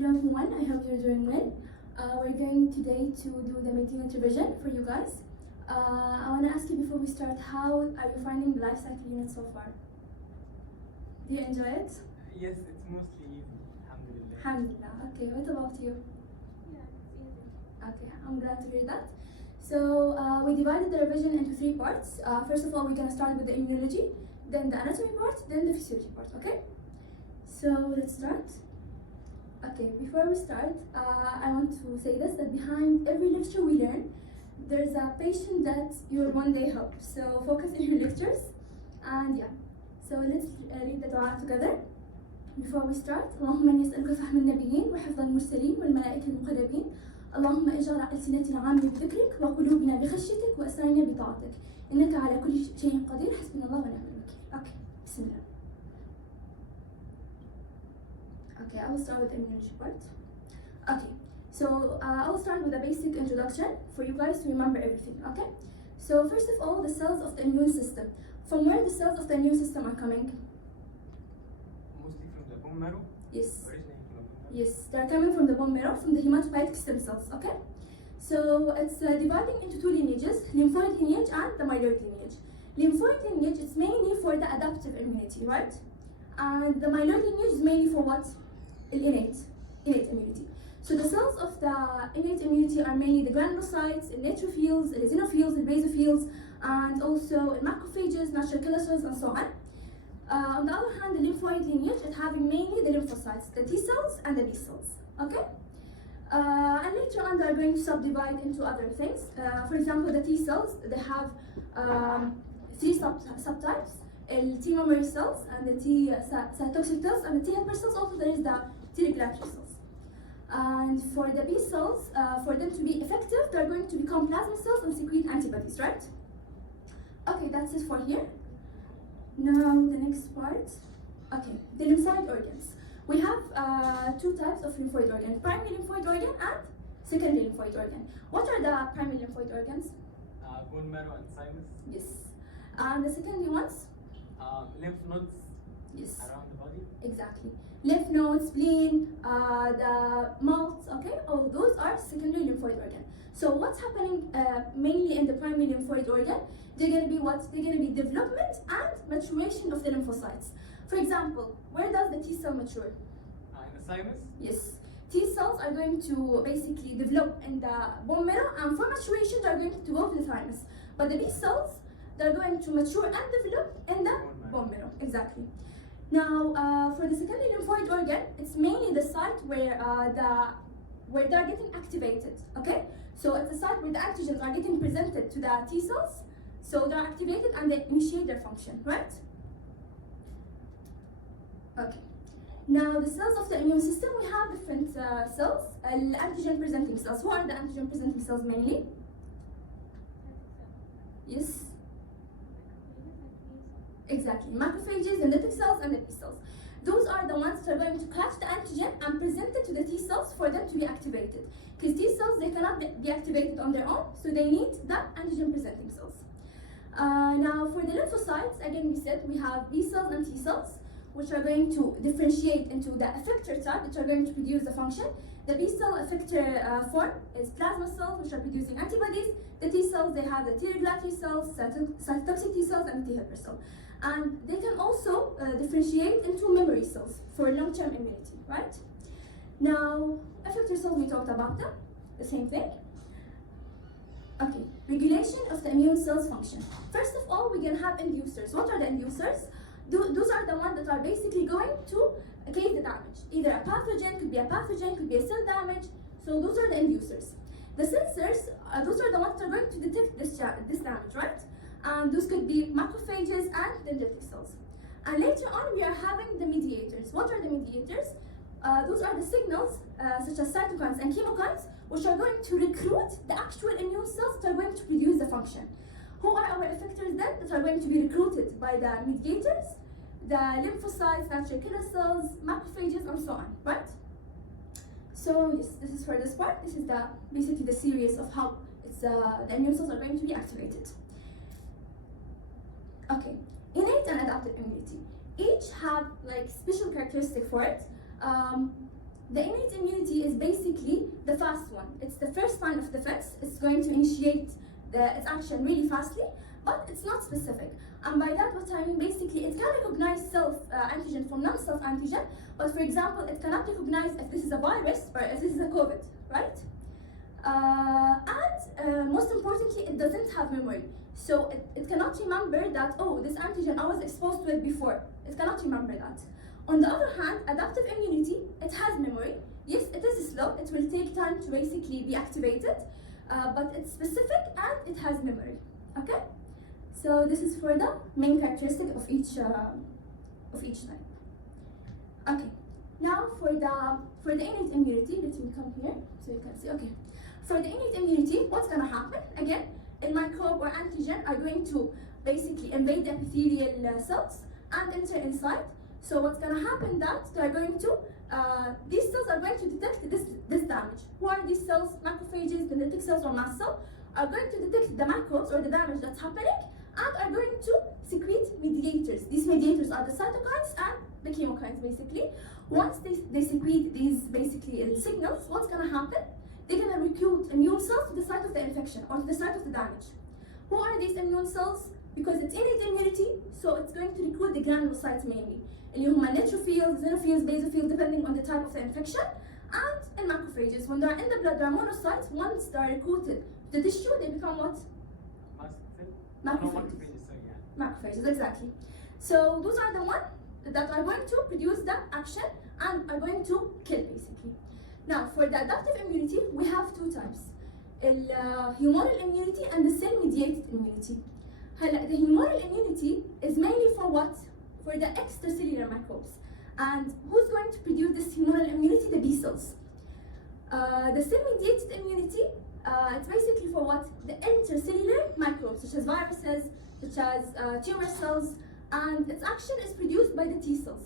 Hello everyone, I hope you're doing well. We're going today to do the maintenance revision for you guys. I want to ask you before we start, how are you finding the life cycle unit so far? Do you enjoy it? Yes, it's mostly easy, alhamdulillah. Alhamdulillah. Okay, what about you? Yeah, it's easy. Okay, I'm glad to hear that. So we divided the revision into 3 parts. First of all, we're going to start with the immunology, then the anatomy part, then the physiology part, okay? So let's start. Okay, before we start, I want to say this, that behind every lecture we learn, there's a patient that you will one day help. So focus on your lectures, and yeah. So let's read the dua together. Before we start, اللهم إني أسألك فهم النبيين وحفظ المرسلين والملائكة المقربين. اللهم اجعل ألسنتنا عامة بذكرك وقلوبنا بخشيتك وأسرارنا بطاعتك. إنك على كل شيء قدير. حسبنا الله ونعم الوكيل. Okay, بسم الله. Okay, I will start with the immunology part. Okay, so I will start with a basic introduction for you guys to remember everything, okay? So first of all, the cells of the immune system. From where the cells of the immune system are coming? Mostly from the bone marrow. Yes. Originally from the bone marrow. Yes, they're coming from the bone marrow, from the hematopoietic stem cells, okay? So it's dividing into 2 lineages, lymphoid lineage and the myeloid lineage. Lymphoid lineage is mainly for the adaptive immunity, right? And the myeloid lineage is mainly for what? Innate immunity. So the cells of the innate immunity are mainly the granulocytes, the neutrophils, the eosinophils, the basophils, and also macrophages, natural killer cells, and so on. On the other hand, the lymphoid lineage is having mainly the lymphocytes, the T cells and the B cells. Okay? And later on, they're going to subdivide into other things. For example, the T cells, they have 3 subtypes: T memory cells, and the T cytotoxic cells, and the T helper cells. Also, there is the T regulatory cells. And for the B cells, for them to be effective, they're going to become plasma cells and secrete antibodies, right? Okay, that's it for here. Now the next part. Okay, the lymphoid organs. We have 2 types of lymphoid organ: primary lymphoid organ and secondary lymphoid organ. What are the primary lymphoid organs? Bone marrow and thymus. Yes. And the secondary ones? Lymph nodes. Yes. Around the body. Exactly. Lymph nodes, spleen, the mouth, okay? All those are secondary lymphoid organ. So what's happening mainly in the primary lymphoid organ? They're going to be what? They're going to be development and maturation of the lymphocytes. For example, where does the T cell mature? In the thymus. Yes. T cells are going to basically develop in the bone marrow, and for maturation, they're going to go to the thymus. But the B cells, they're going to mature and develop in the bone marrow. Exactly. Now, for the secondary lymphoid organ, it's mainly the site where they're getting activated. Okay, so it's the site where the antigens are getting presented to the T cells, so they're activated and they initiate their function, right? Okay. Now, the cells of the immune system, we have different cells. Antigen presenting cells. Who are the antigen presenting cells mainly? Yes. Exactly, macrophages, dendritic cells, and the T cells. Those are the ones that are going to catch the antigen and present it to the T cells for them to be activated. Because T cells, they cannot be activated on their own, so they need the antigen presenting cells. Now, for the lymphocytes, again, we said we have B cells and T cells, which are going to differentiate into the effector type, which are going to produce the function. The B cell effector form is plasma cells, which are producing antibodies. The T cells, they have the T regulatory cells, cytotoxic T cells, and T helper cells. And they can also differentiate into memory cells for long-term immunity, right? Now, effector cells, we talked about them, the same thing. Okay, regulation of the immune cells function. First of all, we can have inducers. What are the inducers? Those are the ones that are basically going to cause the damage. Either a pathogen, could be a cell damage. So those are the inducers. The sensors, those are the ones that are going to detect this damage, right? And those could be macrophages and dendritic cells. And later on, we are having the mediators. What are the mediators? Those are the signals, such as cytokines and chemokines, which are going to recruit the actual immune cells that are going to produce the function. Who are our effectors then that are going to be recruited by the mediators? The lymphocytes, natural killer cells, macrophages, and so on, right? So yes, this is for this part. This is basically the series of how the immune cells are going to be activated. Okay, innate and adaptive immunity. Each have like special characteristic for it. the innate immunity is basically the fast one. It's the first line of defense. It's going to initiate its action really fastly, but it's not specific. And by that, what I mean, basically, it can recognize self-antigen from non-self antigen, but for example, it cannot recognize if this is a virus or if this is a COVID, right? And most importantly, it doesn't have memory. So it cannot remember that, oh, this antigen I was exposed to it before. It cannot remember that. On the other hand, adaptive immunity, it has memory. Yes, it is slow. It will take time to basically be activated, but it's specific and it has memory. Okay? So this is for the main characteristic of each type. Okay. Now for the innate immunity, let me come here so you can see. Okay. For the innate immunity, what's gonna happen? Again, a microbe or antigen are going to basically invade the epithelial cells and enter inside. So what's going to happen that they're going to, these cells are going to detect this damage. Who are these cells? Macrophages, dendritic cells, or mast cell are going to detect the microbes or the damage that's happening and are going to secrete mediators. These mediators are the cytokines and the chemokines basically. Once they secrete these basically signals, what's going to happen? They're going to recruit immune cells to the site of the infection or to the site of the damage. Who are these immune cells? Because it's innate immunity, so it's going to recruit the granulocytes mainly. اللي هم neutrophils, xenophils, basophils, depending on the type of the infection. And in macrophages, when they're in the blood, they're monocytes. Once they're recruited to the tissue, they become what? Macrophages. Macrophages, exactly. So those are the ones that are going to produce the action and are going to kill, basically. Now, for the adaptive immunity, we have two types. Humoral immunity and the cell-mediated immunity. The humoral immunity is mainly for what? For the extracellular microbes. And who's going to produce this humoral immunity? The B cells. The cell-mediated immunity, it's basically for what? The intercellular microbes, such as viruses, such as tumor cells, and its action is produced by the T cells.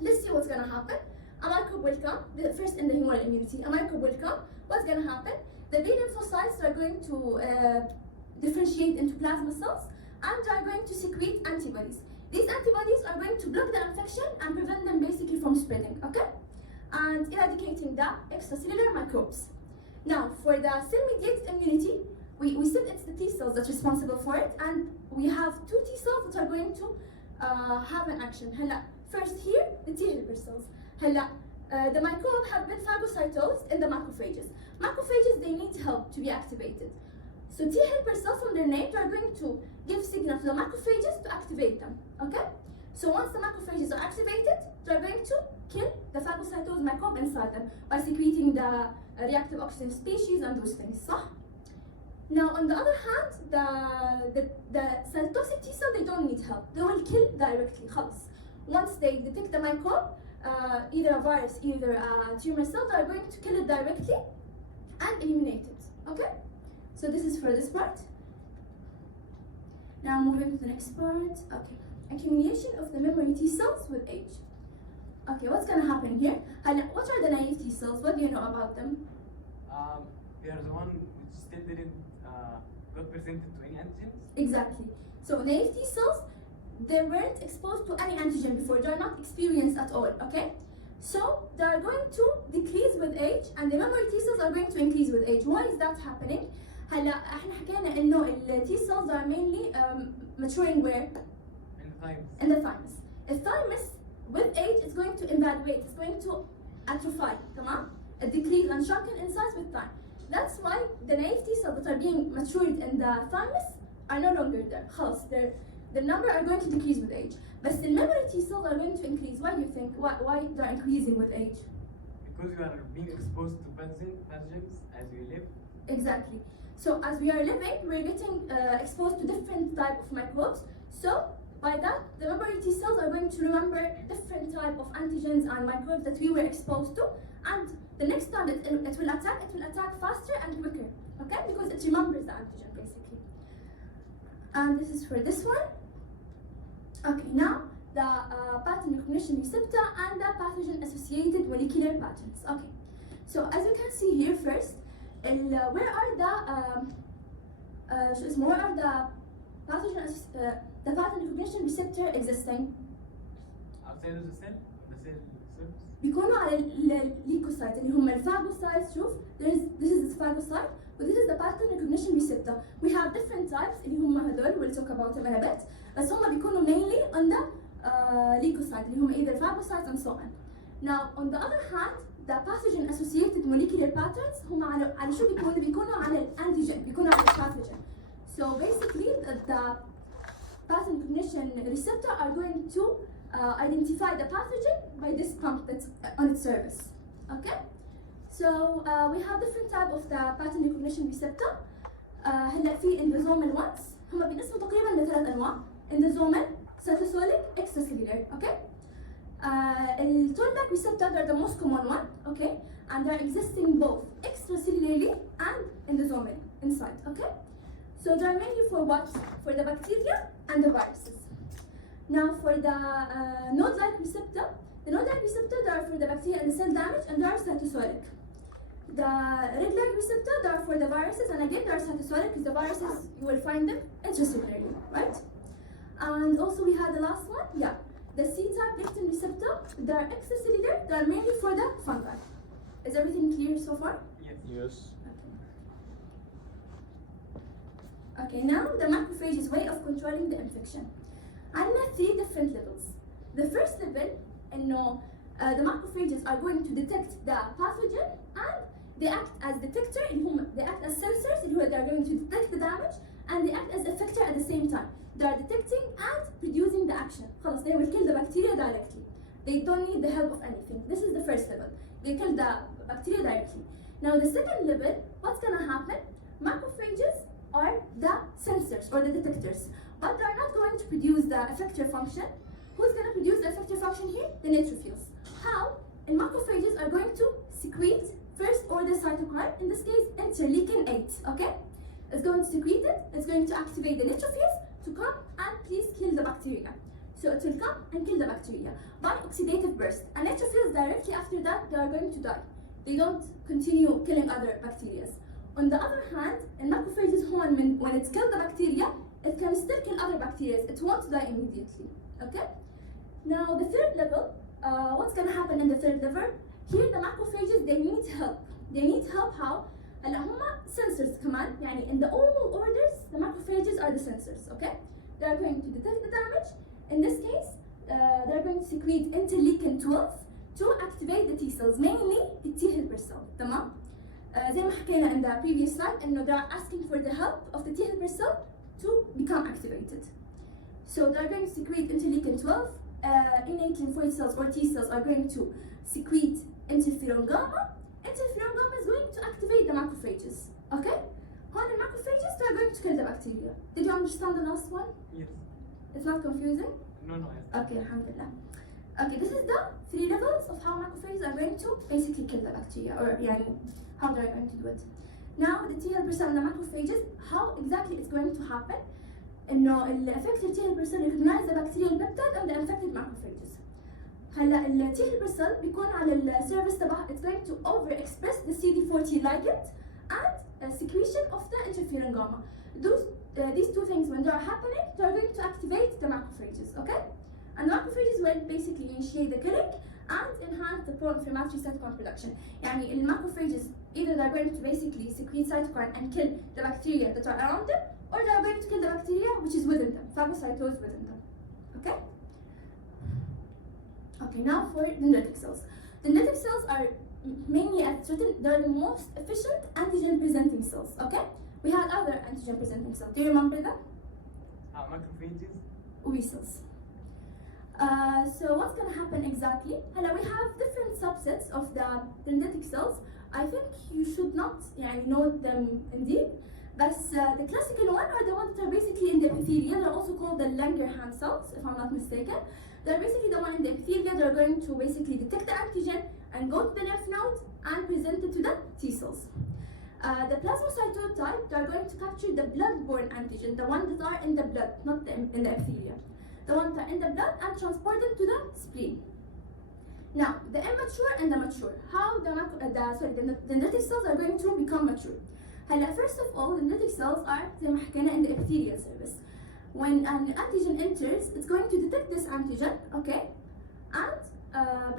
Let's see what's going to happen. A microbe will come, first in the humoral immunity, a microbe will come. What's going to happen? The B lymphocytes are going to differentiate into plasma cells and are going to secrete antibodies. These antibodies are going to block the infection and prevent them basically from spreading, okay? And eradicating the extracellular microbes. Now, for the cell-mediated immunity, we said it's the T cells that's responsible for it, and we have two T cells that are going to have an action. First here, the T helper cells. The microbe have been phagocytosed in the macrophages. Macrophages, they need help to be activated. So T helper cells from their name are going to give signal to the macrophages to activate them, okay? So once the macrophages are activated, they're going to kill the phagocytosed microbe inside them by secreting the reactive oxygen species and those things, صح? Now, on the other hand, the cytotoxic T cell, they don't need help. They will kill directly, خلاص. Once they detect the microbe, either a virus, either a tumor cell, they are going to kill it directly and eliminate it, okay? So this is for this part. Now moving to the next part. Okay, accumulation of the memory T cells with age. Okay, what's gonna happen here? What are the naive T cells? What do you know about them? They are the one which still didn't got presented to any antigens. Exactly. So naive T cells, they weren't exposed to any antigen before. They are not experienced at all. Okay. So they are going to decrease with age, and the memory T cells are going to increase with age. Why is that happening? هلا احنا حكينا انه ال T cells are mainly maturing where? In the thymus. In the thymus. The thymus with age is going to invalidate. It's going to atrophy. تمام? A decrease and shrunken in size with time. That's why the naive T cells that are being matured in the thymus are no longer there. خلاص, the number are going to decrease with age. But the memory T cells are going to increase. Why do you think? Why they're increasing with age? Because you are being exposed to pathogens as you live. Exactly. So as we are living, we're getting exposed to different type of microbes. So by that, the memory T cells are going to remember different type of antigens and microbes that we were exposed to. And the next time it will attack faster and quicker. Okay? Because it remembers the antigen basically. And this is for this one. Okay, now the pattern recognition receptor and the pathogen-associated molecular patterns. Okay, so as you can see here first, where are the pattern recognition receptor existing? Outside of the cell, the cells. بيكونوا على الليكوسايت اللي هم الفاجوسايت. شوف this is the phagocyte و this is the pattern recognition receptor. We have different types اللي هم هدول we'll talk about them in a bit. بس هم بيكونوا mainly on the leukocyte اللي هم either phagocytes and so on. Now on the other hand the pathogen associated molecular patterns هم على شو بيكونوا على الانتيجين بيكونوا على الباثوجين. So basically the pattern recognition receptor are going to identify the pathogen by this pump that's on its surface. Okay? So we have different type of the pattern recognition receptor. هلا في endosomal ones هم بينقسموا تقريبا لثلاث انواع. endosomal, cytosolic, extracellular. Okay? The toll-like receptor are the most common one. Okay? And they're existing both extracellularly and endosomally inside. Okay? So they're mainly for what? For the bacteria and the viruses. Now for the node-like receptor, the node-like receptor they are for the bacteria and the cell damage and they are cytosolic. The red-like receptor they are for the viruses and again they are cytosolic because the viruses you will find them intracellularly, right? And also we had the last one, yeah. The C-type lectin receptor, they are extracellular, they are mainly for the fungi. Is everything clear so far? Yes. Yes. Okay, now the macrophage's way of controlling the infection. عندنا 3 different levels. The first level, the macrophages are going to detect the pathogen and they act as detector they act as sensors they are going to detect the damage and they act as effector at the same time. They are detecting and producing the action. خلاص, they will kill the bacteria directly. They don't need the help of anything. This is the first level. They kill the bacteria directly. Now the second level, what's gonna happen? Macrophages are the sensors or the detectors, but they are not going to produce the effector function. Who's going to produce the effector function here? The neutrophils. How? And macrophages are going to secrete first order cytokine, in this case interleukin 8, okay? It's going to secrete it, it's going to activate the neutrophils to come and please kill the bacteria. So it will come and kill the bacteria by oxidative burst. And neutrophils directly after that, they are going to die. They don't continue killing other bacteria. On the other hand, in macrophages, when it's killed the bacteria, it can still kill other bacteria. It won't die immediately. Okay? Now the third level, what's gonna happen in the third level? Here the macrophages, they need help. They need help how? هلا هم sensors كمان يعني in the all orders the macrophages are the sensors. Okay? They are going to detect the damage. In this case, they are going to secrete interleukin 12 to activate the T cells, mainly the T helper cell. تمام؟ زي ما حكينا in the previous slide إنه they are asking for the help of the T helper cell to become activated. So they are going to secrete interleukin 12. Innate lymphoid cells or T cells are going to secrete interferon gamma. Interferon gamma is going to activate the macrophages. Okay? How the macrophages they are going to kill the bacteria. Did you understand the last one? Yes. It's not confusing? No, yes. Okay, alhamdulillah. Okay, this is the 3 levels of how macrophages are going to basically kill the bacteria or how they are going to do it. Now the T helper cell and the macrophages, how exactly it's going to happen? إنه الeffector T helper cell recognize the bacterial peptide and the infected macrophages. هلا ال T helper cell بيكون على السيرفيس تبعها it's going to overexpress the CD40 ligand and secretion of the interferon gamma. These two things when they are happening, they are going to activate the macrophages, okay? And the macrophages will basically initiate the killing and enhance the pro-inflammatory cytokine production. يعني المacrophages either they're going to basically secrete cytokine and kill the bacteria that are around them, or they're going to kill the bacteria which is within them, phagocytose within them. Okay? Okay, now for dendritic cells. Dendritic cells are mainly they're the most efficient antigen-presenting cells. Okay? We had other antigen-presenting cells. Do you remember them? Macrophages. We cells. So what's going to happen exactly? Hello, we have different subsets of the dendritic cells. I think you should not know them indeed. But the classical one are the ones that are basically in the epithelium. They're also called the Langerhans cells, if I'm not mistaken. They're basically the one in the epithelium. They're going to basically detect the antigen and go to the lymph node and present it to the T cells. The plasmacytoid type, they're going to capture the blood-borne antigen, the ones that are in the blood, not in the epithelium. The ones that are in the blood and transport them to the spleen. Now, the immature and the mature. How the dendritic cells are going to become mature. First of all, the dendritic cells are زي ما حكينا in the epithelial surface. When an antigen enters, it's going to detect this antigen, okay? And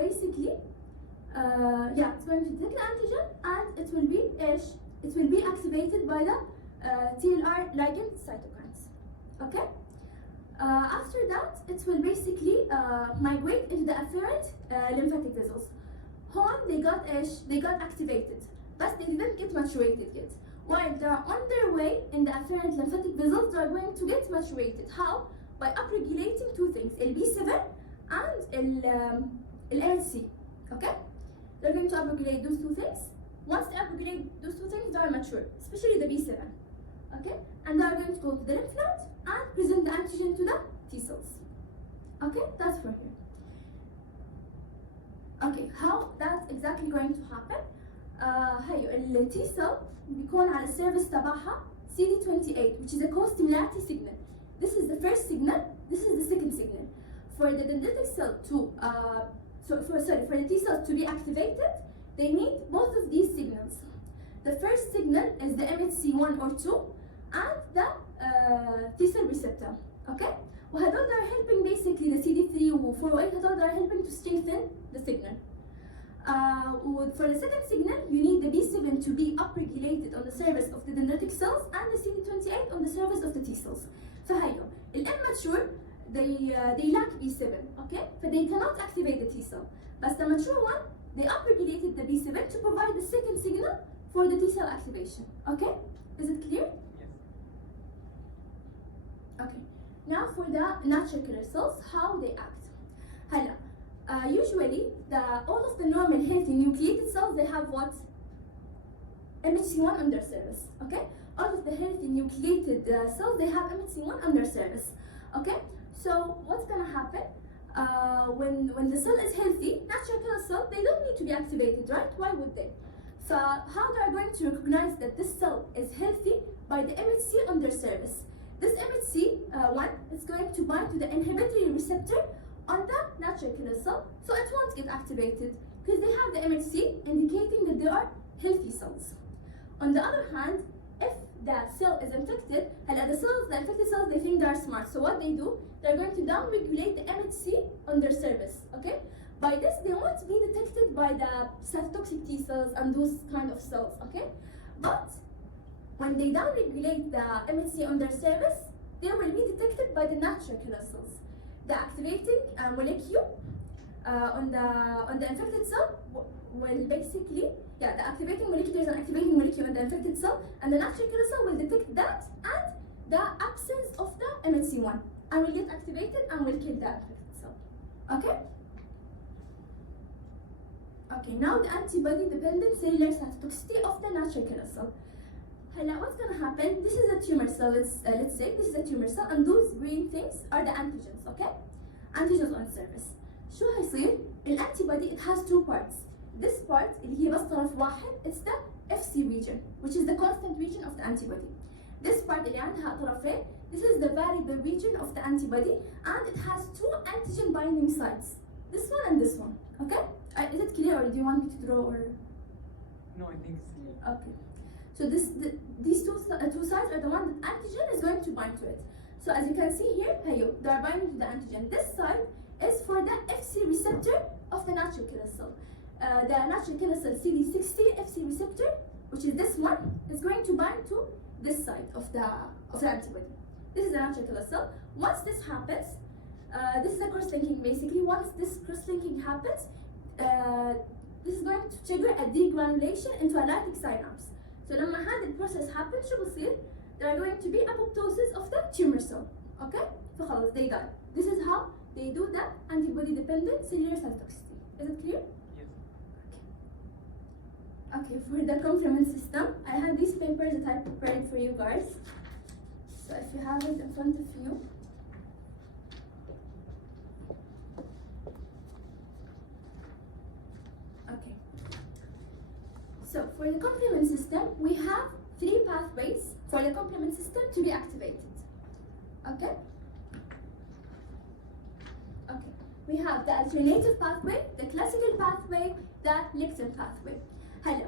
basically it's going to detect antigen and it will be activated by the TLR ligand cytokines. Okay. After that, it will basically migrate into the afferent lymphatic vessels. Hon they got activated, but they didn't get maturated yet. While they are on their way in the afferent lymphatic vessels, they are going to get maturated. How? By upregulating two things, LB7 and LNC. Okay? They're going to upregulate those two things. Once they upregulate those two things, they are mature, especially the B7. Okay? And they are going to go to the lymph node and present the antigen to the T cells. Okay? That's for here. Okay, how that's exactly going to happen? ال T cell بيكون على السيرفيس تبعها CD28, which is a co-stimulatory signal. This is the first signal. This is the second signal. For the dendritic cell to for the T cells to be activated, they need both of these signals. The first signal is the MHC1 or 2 and the T cell receptor. Okay? وهدول are helping basically the CD3 و 408 هدول are helping to strengthen the signal. For the second signal, you need the B7 to be upregulated on the surface of the dendritic cells and the CD28 on the surface of the T cells. فهيو immature they lack B7, okay? But they cannot activate the T cell. But the mature one, they upregulated the B7 to provide the second signal for the T cell activation. Okay? Is it clear? Yes. Okay. Now for the natural killer cells, how they act. هلا usually all of the normal healthy nucleated cells, they have what? MHC1 on their surface. Okay? All of the healthy nucleated cells, they have MHC1 on their surface. Okay? So what's gonna happen? When the cell is healthy, natural killer cell, they don't need to be activated, right? Why would they? So how they are going to recognize that this cell is healthy? By the MHC on their surface. This MHC1 is going to bind to the inhibitory receptor on the natural killer cell, so it won't get activated because they have the MHC indicating that they are healthy cells. On the other hand, if the cell is infected, the infected cells, they think they are smart. So what they do, they're going to downregulate the MHC on their surface. Okay? By this, they won't be detected by the cytotoxic T cells and those kind of cells. Okay? But when they downregulate the MHC on their surface, they will be detected by the natural killer cells. The activating molecule on the infected cell will basically, the activating molecule, there's an activating molecule on the infected cell, and the natural killer cell will detect that and the absence of the MHC1 and will get activated and will kill the infected cell. Okay? Okay, now the antibody-dependent cellular cytotoxicity of the natural killer cell. Now what's gonna happen? This is a tumor cell, let's say this is a tumor cell, and those green things are the antigens, okay? Antigens on the surface. شو هيصير؟ الانتيبودي it has two parts. This part اللي هي بس طرف واحد, it's the FC region, which is the constant region of the antibody. This part اللي عندها طرفين, this is the variable region of the antibody, and it has two antigen binding sites. This one and this one, okay? Is it clear, or do you want me to draw, or? No, I think it's clear. Okay. So these two sides are the one that antigen is going to bind to it. So as you can see here, they are binding to the antigen. This side is for the FC receptor of the natural killer cell. The natural killer cell CD60 FC receptor, which is this one, is going to bind to this side of the antibody. This is the natural killer cell. Once this happens, this is a cross-linking basically. Once this cross-linking happens, this is going to trigger a degranulation into a lytic synapse. So لما هذا البروسيس happens شو بصير؟ There are going to be apoptosis of the tumor cell. Okay? فخلص they die. This is how they do the antibody-dependent cellular cytotoxicity. Is it clear? Yes. Okay, for the complement system, I have these papers that I prepared for you guys. So if you have it in front of you. Okay. So for the complement system, we have three pathways for the complement system to be activated. Okay? Okay. We have the alternative pathway, the classical pathway, the lectin pathway.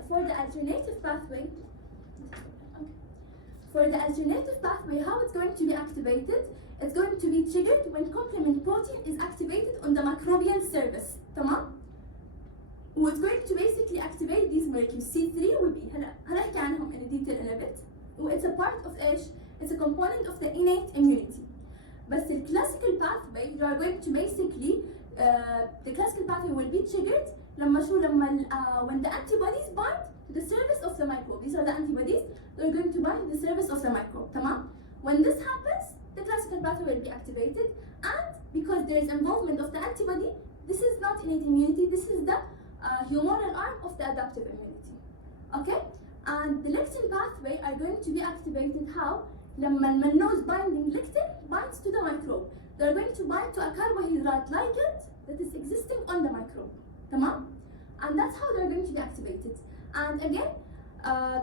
For the alternative pathway, how it's going to be activated? It's going to be triggered when complement protein is activated on the microbial surface. تمام? it's a part of ايش؟ It's a component of the innate immunity. بس the classical pathway you are going to basically the classical pathway will be triggered when the antibodies bind to the surface of the microbe. These are the antibodies that are going to bind to the surface of the microbe. تمام؟ When this happens, the classical pathway will be activated, and because there is involvement of the antibody, this is not innate immunity, this is the humoral arm of the adaptive immunity. Okay? And the lectin pathway are going to be activated how? لما المنوز binding lectin binds to the microbe. They're going to bind to a carbohydrate ligand that is existing on the microbe. تمام? And that's how they're going to be activated. And again,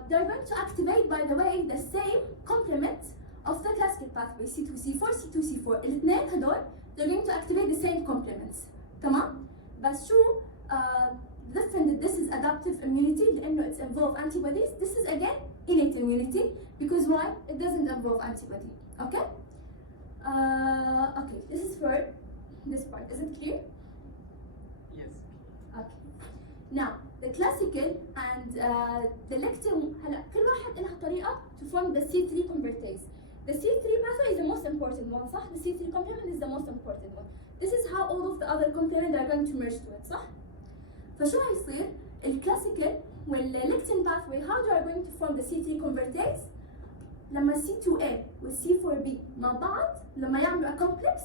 they're going to activate, by the way, the same complement of the classical pathway C2C4, C2C4. الاثنين هدول they're going to activate the same complements. تمام؟ بس شو different that this is adaptive immunity لأنه it's involve antibodies. This is again innate immunity because why? It doesn't involve antibody. Okay? Okay, this is for this part. Is it clear? Yes. Okay. Now the classical and the lectin هلا كل واحد لها طريقة to form the C3 convertase. The C3 pathway is the most important one, صح? The C3 complement is the most important one. This is how all of the other complements are going to merge to it, صح؟ فشو هيصير؟ الكلاسيكال والlectin pathway how they are going to form the C3 convertase؟ لما C2A وال C4B مع بعض لما يعملوا a complex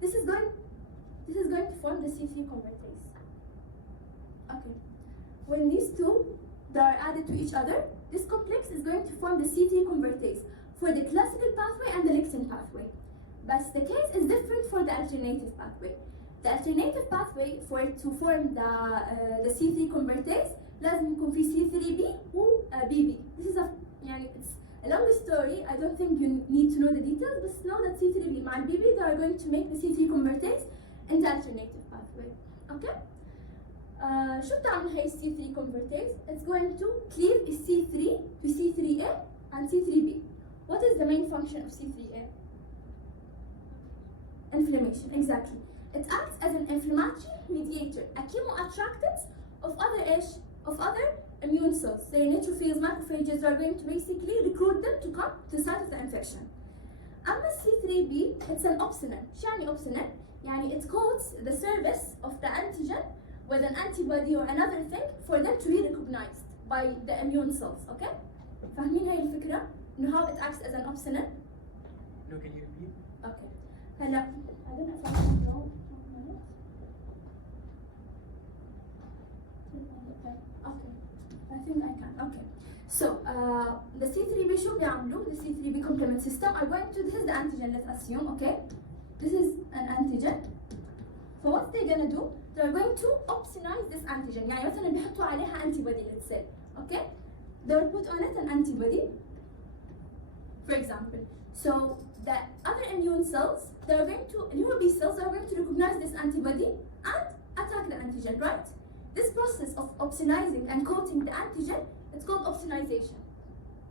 this is going to form the C3 convertase. Okay. When these two they are added to each other, this complex is going to form the C3 convertase for the classical pathway and the lectin pathway. But the case is different for the alternative pathway. The alternative pathway for it to form the C3 convertase لازم يكون في C3B و BB. This is it's a long story. I don't think you need to know the details, but know that C3B مع BB they are going to make the C3 convertase into alternative pathway. Okay? شو بتعمل هاي C3 convertase? It's going to cleave C3 to C3A and C3B. What is the main function of C3A? Inflammation, exactly. It acts as an inflammatory mediator, a chemoattractant of other immune cells. Say neutrophils, macrophages are going to basically recruit them to come to the site of the infection. أما C3B, it's an opsonin. شو يعني opsonin؟ يعني it coats the surface of the antigen with an antibody or another thing for them to be recognized by the immune cells. Okay? فاهمين هاي الفكرة؟ إنه how it acts as an opsonin? No, can you repeat? Okay. هلا I don't know if I can go. Okay. I think I can. Okay. So the C3B شو بيعملوا؟ The C3B complement system are going to, this is the antigen, let's assume, okay? This is an antigen. So what they're gonna do? They're going to opsonize this antigen. يعني مثلا بيحطوا عليها antibody, let's say, okay? They'll put on it an antibody, for example. So the other immune cells, they're going to, new B cells are going to recognize this antibody and attack the antigen, right? This process of opsonizing and coating the antigen, it's called opsonization.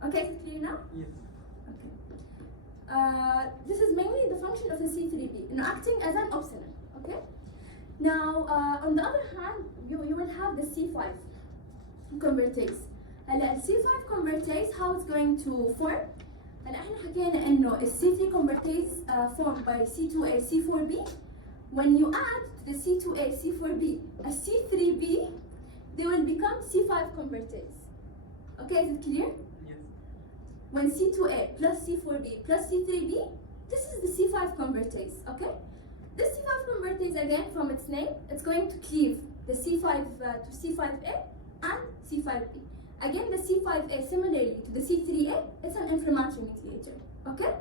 Okay, is it clear now? Yes. Okay. This is mainly the function of the C3B, acting as an opsonin, okay? Now, on the other hand, you will have the C5 convertase. The C5 convertase, how it's going to form? هلا احنا حكينا انه ال C3 convertase formed by C2A, C4B. When you add to the C2A, C4B, a C3B, they will become C5 convertase. Okay, is it clear? Yes. When C2A plus C4B plus C3B, this is the C5 convertase, okay? This C5 convertase, again, from its name, it's going to cleave the C5 to C5A and C5B. Again, the C5A, similarly to the C3A, it's an inflammatory mediator, okay?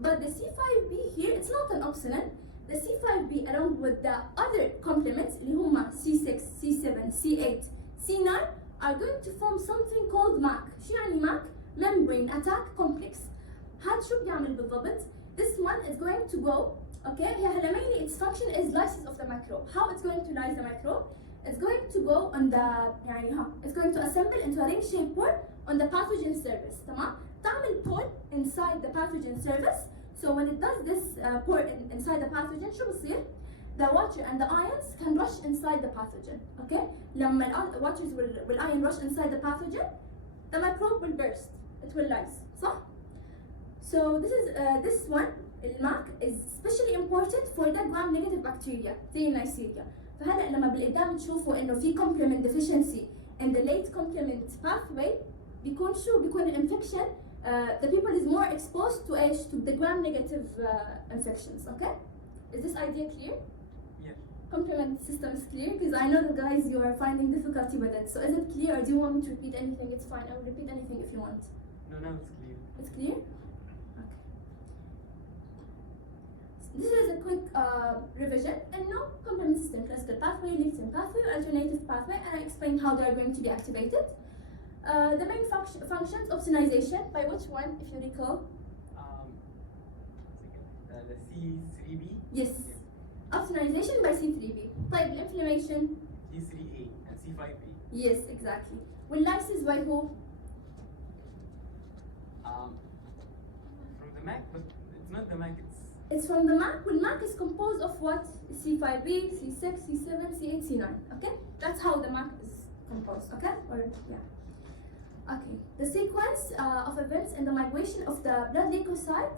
But the C5B here, it's not an opsonin. The C5B, along with the other complements, اللي هما C6, C7, C8, C9, are going to form something called MAC. شو يعني MAC? Membrane Attack Complex. هاد شو بيعمل بالضبط؟ This one is going to go, okay? هي هلا mainly its function is lysis of the microbe. How it's going to lyse the microbe? It's going to go on the it's going to assemble into a ring-shaped pore on the pathogen surface. تمام؟ تعمل pore inside the pathogen surface. So when it does this pore inside the pathogen, شو بصير؟ The water and the ions can rush inside the pathogen. Okay? لما the waters will ion rush inside the pathogen, the microbe will burst. It will lyse. صح؟ So this one الماك is especially important for the gram negative bacteria زي النيسيريا. فهلا لما بالقدام تشوفوا انه في complement deficiency in the late complement pathway بيكون شو؟ بيكون الانفكشن the people is more exposed to ايش؟ to the gram negative infections. Okay? Is this idea clear? Yeah. Complement system is clear because I know the guys you are finding difficulty with it. So is it clear or do you want me to repeat anything? It's fine. I will repeat anything if you want. No, now it's clear. It's clear? Okay. This is a quick revision. And no complement system, classical pathway, lectin pathway, alternative pathway, and I explained how they are going to be activated. The main functions, opsonization, by which one, if you recall? The C3B? Yes. Opsonization by C3b. Type inflammation. C3A and C5A. Yes, exactly. Will lysis by who? From the MAC, but it's not the MAC, It's from the MAC. Well, MAC is composed of what? C5b, C6, C7, C8, C9. Okay? That's how the MAC is composed. Okay? Or yeah. Okay. The sequence of events and the migration of the blood leukocyte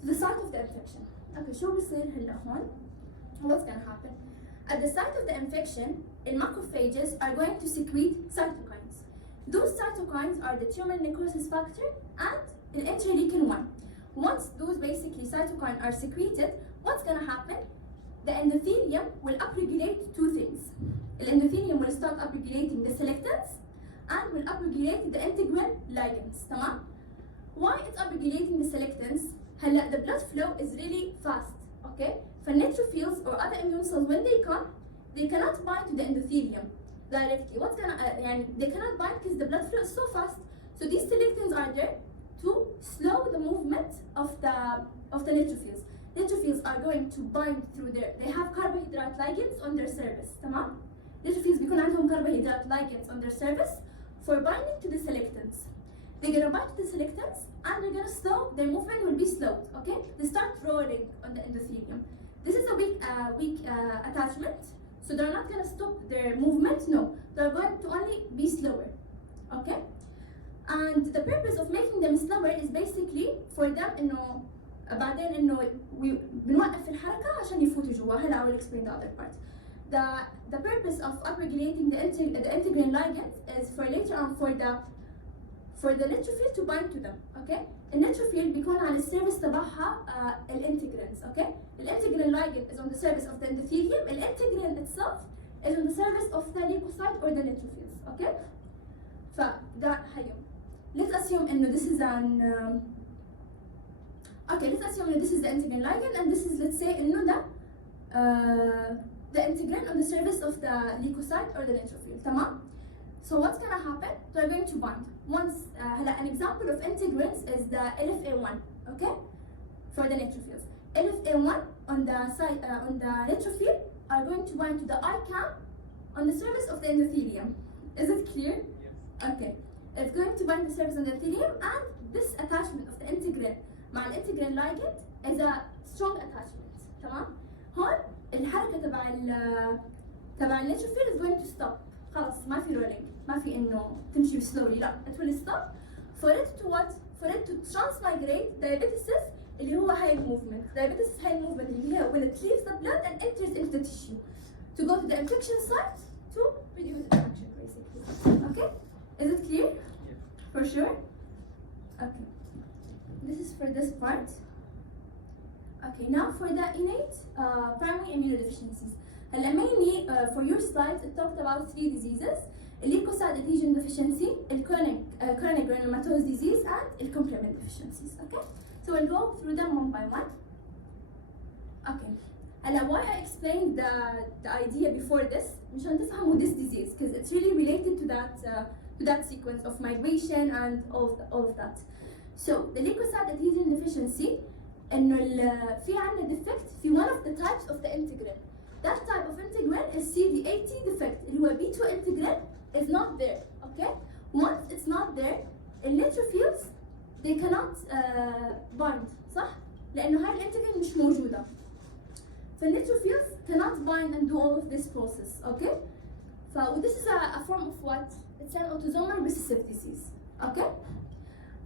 to the site of the infection. Okay, شو بصير هلا هون? What's gonna happen? At the site of the infection, macrophages are going to secrete cytokines. Those cytokines are the tumor necrosis factor and the interleukin 1. Once those basically cytokines are secreted, what's gonna happen? The endothelium will upregulate two things. The endothelium will start upregulating the selectants and will upregulate the integrin ligands. تمام? Why it's upregulating the selectants? هلا the blood flow is really fast. Okay? فالنيتروفيلز or other immune cells when they come, they cannot bind to the endothelium directly. What's gonna they cannot bind because the blood flow is so fast. So these selectants are there to slow the movement of the neutrophils. Neutrophils are going to bind through they have carbohydrate ligands on their surface. تمام؟ neutrophils بيكون عندهم carbohydrate ligands on their surface for binding to the selectants. They're gonna bind to the selectants and they're gonna slow, their movement will be slowed, okay? They start rolling on the endothelium. This is a weak attachment, so they're not gonna stop their movement, no. They're going to only be slower, okay? And the purpose of making them slower is basically for them إنه بعدين إنه بنوقف الحركة عشان يفوتوا جوا. هلا I will explain the other part. The purpose of upregulating the integrin ligands is for later on for the neutrophil to bind to them, okay? النيتروفيل بيكون على السيرفس تبعها الانتجرينز, okay? الانتجرين ligand is on the surface of the endothelium. الانتجرين itself is on the surface of the leukocyte or the neutrophils, okay? فده هيو. Let's assume إنه this is an okay. Let's assume that this is the integrin ligand and this is, let's say, إنه the integrin on the surface of the leukocyte or the neutrophil. تمام? So what's gonna happen? They're going to bind. Once an example of integrins is the LFA1, okay? For the neutrophils. LFA1 on the side on the neutrophil are going to bind to the ICAM on the surface of the endothelium. Is it clear? Yes. Okay. It's going to bind the surface of the endothelium, and this attachment of the integrin مع الانتجرين ligand is a strong attachment. تمام؟ هون الحركة تبع النيتروفيل is going to stop. خلاص ما في rolling. ما في إنه تمشي slowly. لا. It will stop. For it to what? For it to transmigrate diabetes اللي هو هاي الموفمنت. Diabetes هاي الموفمنت اللي هي when it leaves the blood and enters into the tissue to go to the infection site to reduce infection basically. Okay? Is it clear? Yes. For sure? Okay. This is for this part. Okay, now for the innate primary immunodeficiencies. Mainly for your slides, it talked about 3 diseases: leukocyte adhesion deficiency, chronic granulomatous disease, and complement deficiencies. Okay, so we'll go through them one by one. Okay, and why I explained the idea before this, مشان تفهموا this disease, because it's really related to that sequence of migration and all of that. So the leukocyte adhesion deficiency, إنه في عندنا defect في one of the types of the integrin. That type of integrin is CD80 defect, اللي هو B2 integrin is not there, okay? Once it's not there, the neutrophils they cannot bind, صح؟ لأنه هاي الانتجرين مش موجودة. فالنيتروفيلز cannot bind and do all of this process, okay? This is a form of what? It's an autosomal recessive disease, okay?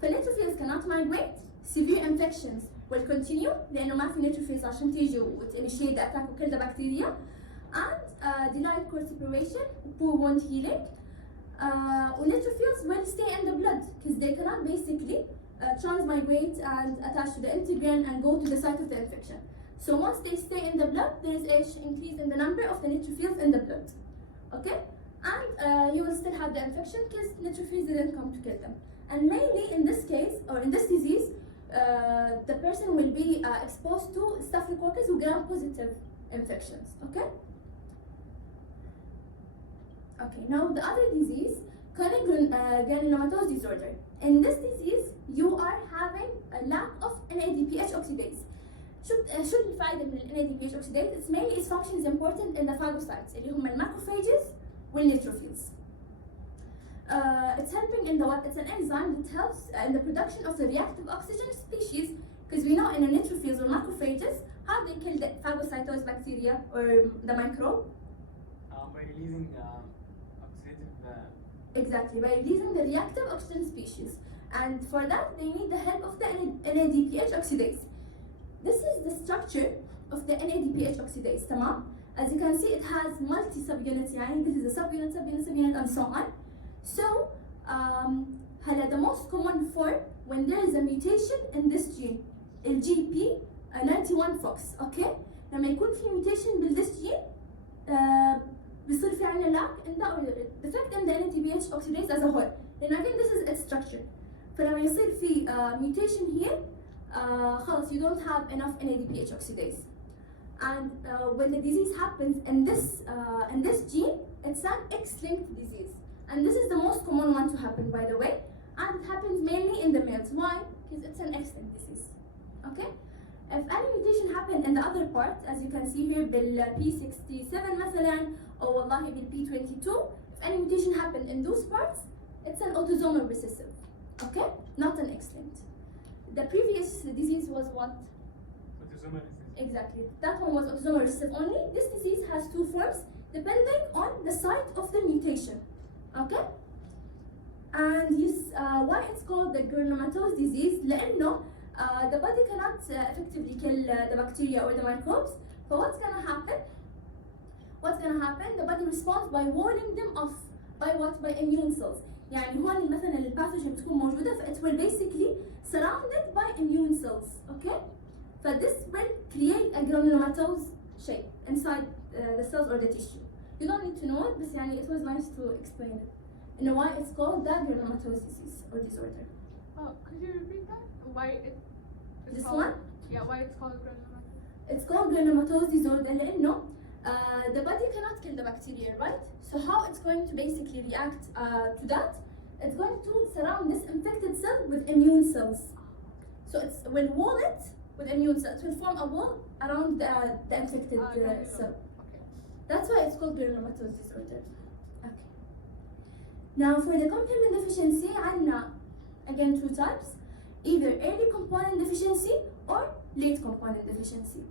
فالنيتروفيلز cannot migrate. Severe infections will continue لأنه ما في neutrophils عشان تيجي وتinitiate the attack وkill the bacteria. And delayed core separation, poor wound healing. Neutrophils will stay in the blood because they cannot basically transmigrate and attach to the integrin and go to the site of the infection. So once they stay in the blood, there is an increase in the number of the neutrophils in the blood. Okay? And you will still have the infection because neutrophils didn't come to kill them. And mainly in this case, or in this disease, the person will be exposed to staphylococcus or gram-positive infections. Okay? Okay, now the other disease, chronic granulomatous disorder. In this disease, you are having a lack of NADPH oxidase. شو الفائدة من NADPH oxidase? It's mainly its function is important in the phagocytes اللي هم المacrophages والneutrophils. It's helping in the what? It's an enzyme that helps in the production of the reactive oxygen species, because we know in the neutrophils or macrophages how they kill the phagocytosed bacteria or the microbe. By releasing oxidative. Exactly, by releasing the reactive oxygen species. And for that, they need the help of the NADPH oxidase. This is the structure of the NADPH oxidase, تمام? As you can see, it has multi-subunits, يعني this is a subunit, subunit, subunit, and so on. So, the most common form when there is a mutation in this gene, GP91 FOX, okay? لما يكون في mutation بالthis gene, بيصير في عنا lack in the defect in the NADPH oxidase as a whole. لأن again this is its structure. فلما يصير في mutation here, خلاص you don't have enough NADPH oxidase. And when the disease happens in this gene, it's an X-linked disease. And this is the most common one to happen, by the way. And it happens mainly in the males. Why? Because it's an X-linked disease. Okay? If any mutation happens in the other part, as you can see here, P67 مثلا, or والله P22, if any mutation happens in those parts, it's an autosomal recessive. Okay? Not an X-linked. The previous disease was what? Autosomal recessive. Exactly. That one was autosomal recessive only. This disease has two forms depending on the site of the mutation. Okay? And yes, why it's called the granulomatous disease? لأنه the body cannot effectively kill the bacteria or the microbes. So what's gonna happen? The body responds by walling them off. By what? By immune cells. يعني هون مثلا الباثوجين بتكون موجودة, it will basically surrounded by immune cells. Okay? So this will create a granulomatous shape inside the cells or the tissue. You don't need to know it, but يعني it was nice to explain it. And why it's called the granulomatous disease or disorder. Oh, could you repeat that? Why it? This called, one? Yeah, why it's called granulomatous? It's called granulomatous disorder لأنه the body cannot kill the bacteria, right? So how it's going to basically react to that? It's going to surround this infected cell with immune cells. So it will wall it with immune cells. It will form a wall around the infected cell. Okay. That's why it's called granulomatous disorder. Okay. Now for the complement deficiency, عندنا again two types, either early component deficiency or late component deficiency.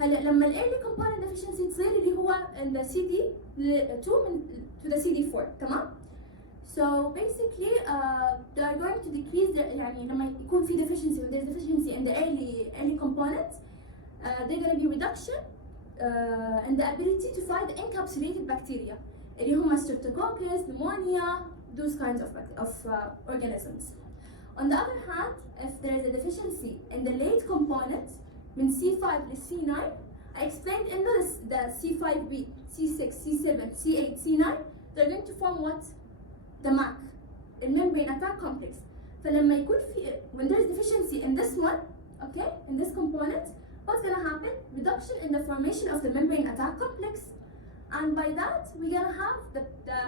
هلا لما ال early component deficiency تصير اللي هو in the CD2 to the CD4, تمام؟ So basically they are going to decrease the يعني لما يكون في deficiency, when there's deficiency in the early components, they're going to be reduction in the ability to fight the encapsulated bacteria اللي هم streptococcus, pneumonia, those kinds of organisms. On the other hand, if there is a deficiency in the late components من C5 to C9, I explained in the C5b, C6, C7, C8, C9, they're going to form what? The MAC, the membrane attack complex. فلما يكون في when there is deficiency in this one, okay, in this component, what's gonna happen? Reduction in the formation of the membrane attack complex, and by that we're gonna have the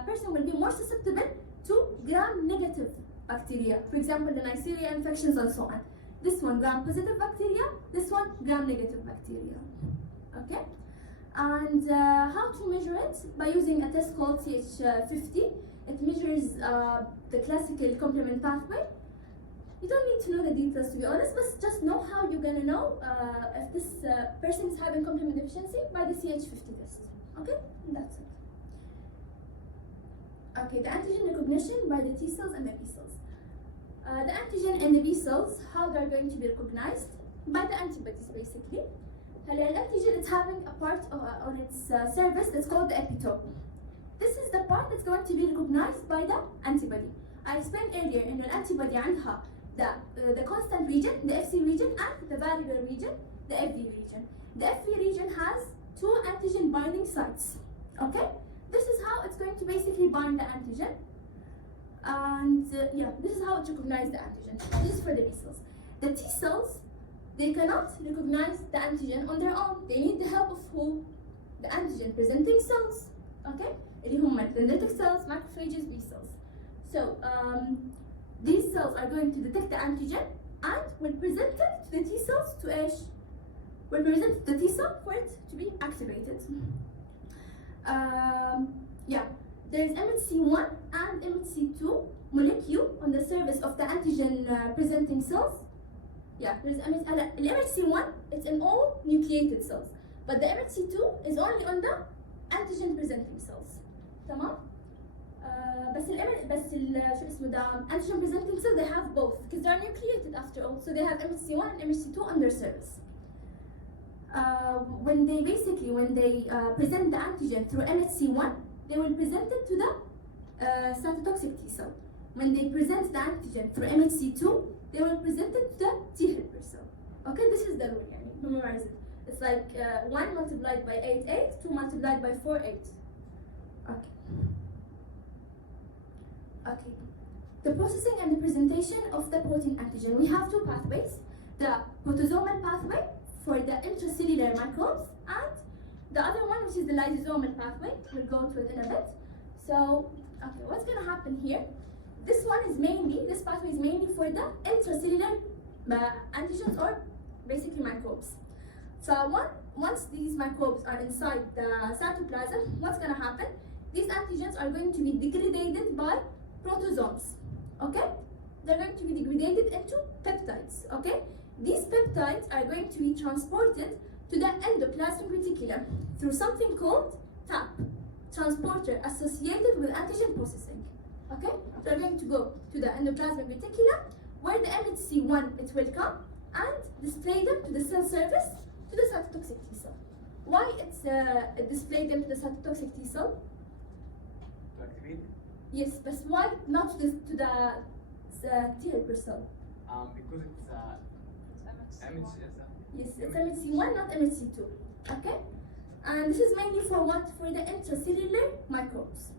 person will be more susceptible to gram-negative bacteria. For example, the Neisseria infections and so on. This one gram-positive bacteria, this one gram-negative bacteria. Okay, and how to measure it? By using a test called CH50. It measures the classical complement pathway. You don't need to know the details, to be honest, but just know how you're gonna know if this person is having complement deficiency by the CH50 test. Okay, and that's it. Okay, the antigen recognition by the T cells and the B cells. The antigen and the B cells, how they're going to be recognized? By the antibodies, basically. The antigen is having a part on its surface that's called the epitope. This is the part that's going to be recognized by the antibody. I explained earlier in an antibody عندها the constant region, the FC region, and the variable region, the FV region. The FV region has two antigen binding sites. Okay? This is how it's going to basically bind the antigen. And yeah, this is how it recognizes the antigen. This is for the B cells. The T cells, they cannot recognize the antigen on their own. They need the help of who? The antigen presenting cells. Okay? اللي هم dendritic cells, macrophages, B cells. So these cells are going to detect the antigen and will present it to the T cells to ايش? Will present the T cell for it to be activated. Yeah, there is MHC1 and MHC2 molecule on the surface of the antigen presenting cells. Yeah, there's MHC1, it's in all nucleated cells, but the MHC2 is only on the antigen presenting cells. تمام؟ بس شو اسمه ده antigen presenting cells, they have both because they are nucleated after all, so they have MHC1 and MHC2 on their surface. When they present the antigen through MHC1, they will present it to the cytotoxic T cell. When they present the antigen through MHC2, they will present it to the T helper cell. Okay, this is the rule, يعني, memorize it. It's like 1 multiplied by 8, 8, 2 multiplied by 4, 8. Okay. Okay. The processing and the presentation of the protein antigen. We have two pathways. The protosomal pathway for the intracellular microbes and the other one, which is the lysosomal pathway. We'll go to it in a bit. So, okay, what's going to happen here? This pathway is mainly for the intracellular antigens or basically microbes. So once these microbes are inside the cytoplasm, what's going to happen? These antigens are going to be degraded by protosomes, okay? They're going to be degraded into peptides, okay? These peptides are going to be transported to the endoplasmic reticulum through something called TAP, transporter associated with antigen processing, okay? They're going to go to the endoplasmic reticulum where the MHC1, it will come and display them to the cell surface to the cytotoxic T cell. Why it displayed them to the cytotoxic T cell? To activate? Yes, but why not to the T helper cell? Because it's Yes, it's MHC1, not MHC2. Okay? And this is mainly for what? For the intracellular microbes.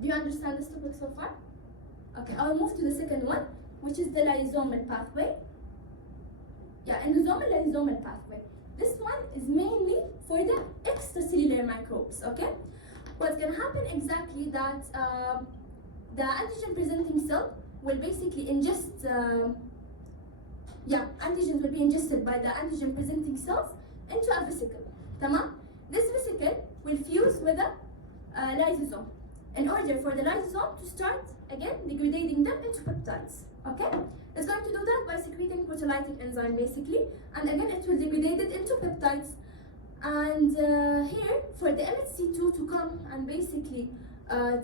Do you understand this topic so far? Okay, I'll move to the second one, which is the lysosomal pathway. Yeah, lysosomal pathway. This one is mainly for the extracellular microbes, okay? What's gonna happen exactly that the antigen presenting cell will basically ingest, antigens will be ingested by the antigen presenting cells into a vesicle, tamam? This vesicle will fuse with a lysosome in order for the lysosome to start again degrading them into peptides, okay? It's going to do that by secreting proteolytic enzyme basically, and again it will degrade it into peptides. And here, for the MHC2 to come and basically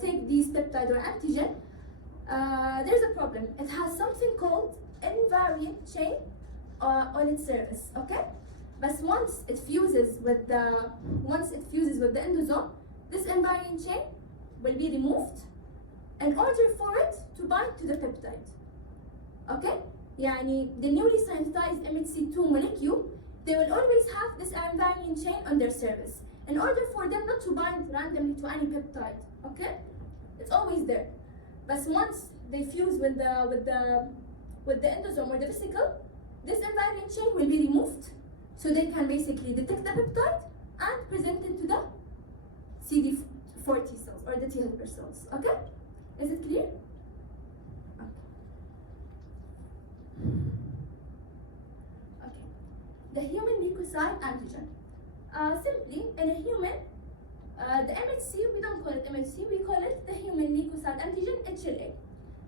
take these peptide or antigen, there's a problem. It has something called invariant chain on its surface, okay? But once it fuses with the endosome, this invariant chain will be removed in order for it to bind to the peptide. Okay? يعني the newly synthesized MHC2 molecule, they will always have this invariant chain on their surface in order for them not to bind randomly to any peptide. Okay? It's always there. But once they fuse with the endosome or the vesicle, this invariant chain will be removed so they can basically detect the peptide and present it to the CD4 T cells or the T helper cells. Okay? Is it clear? Okay. The human leukocyte antigen. Simply, in a human, the MHC, we don't call it MHC, we call it the human leukocyte antigen, HLA.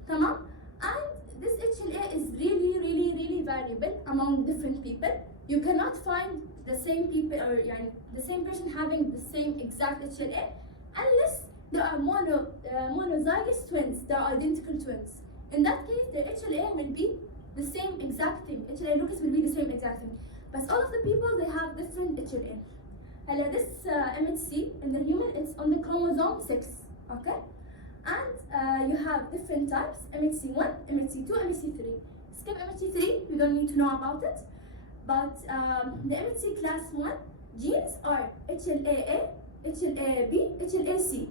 Tamam? And this HLA is really variable among different people. You cannot find the same people or the same person having the same exact HLA unless there are monozygous twins, they are identical twins. In that case, their HLA will be the same exact thing. HLA locus will be the same exact thing. But all of the people, they have different HLA. This MHC in the human, it's on the chromosome 6, okay? And you have different types, MHC1, MHC2, MHC3. Skip MHC3, you don't need to know about it. But the MHC class 1 genes are HLA-A, HLA-B, HLA-C.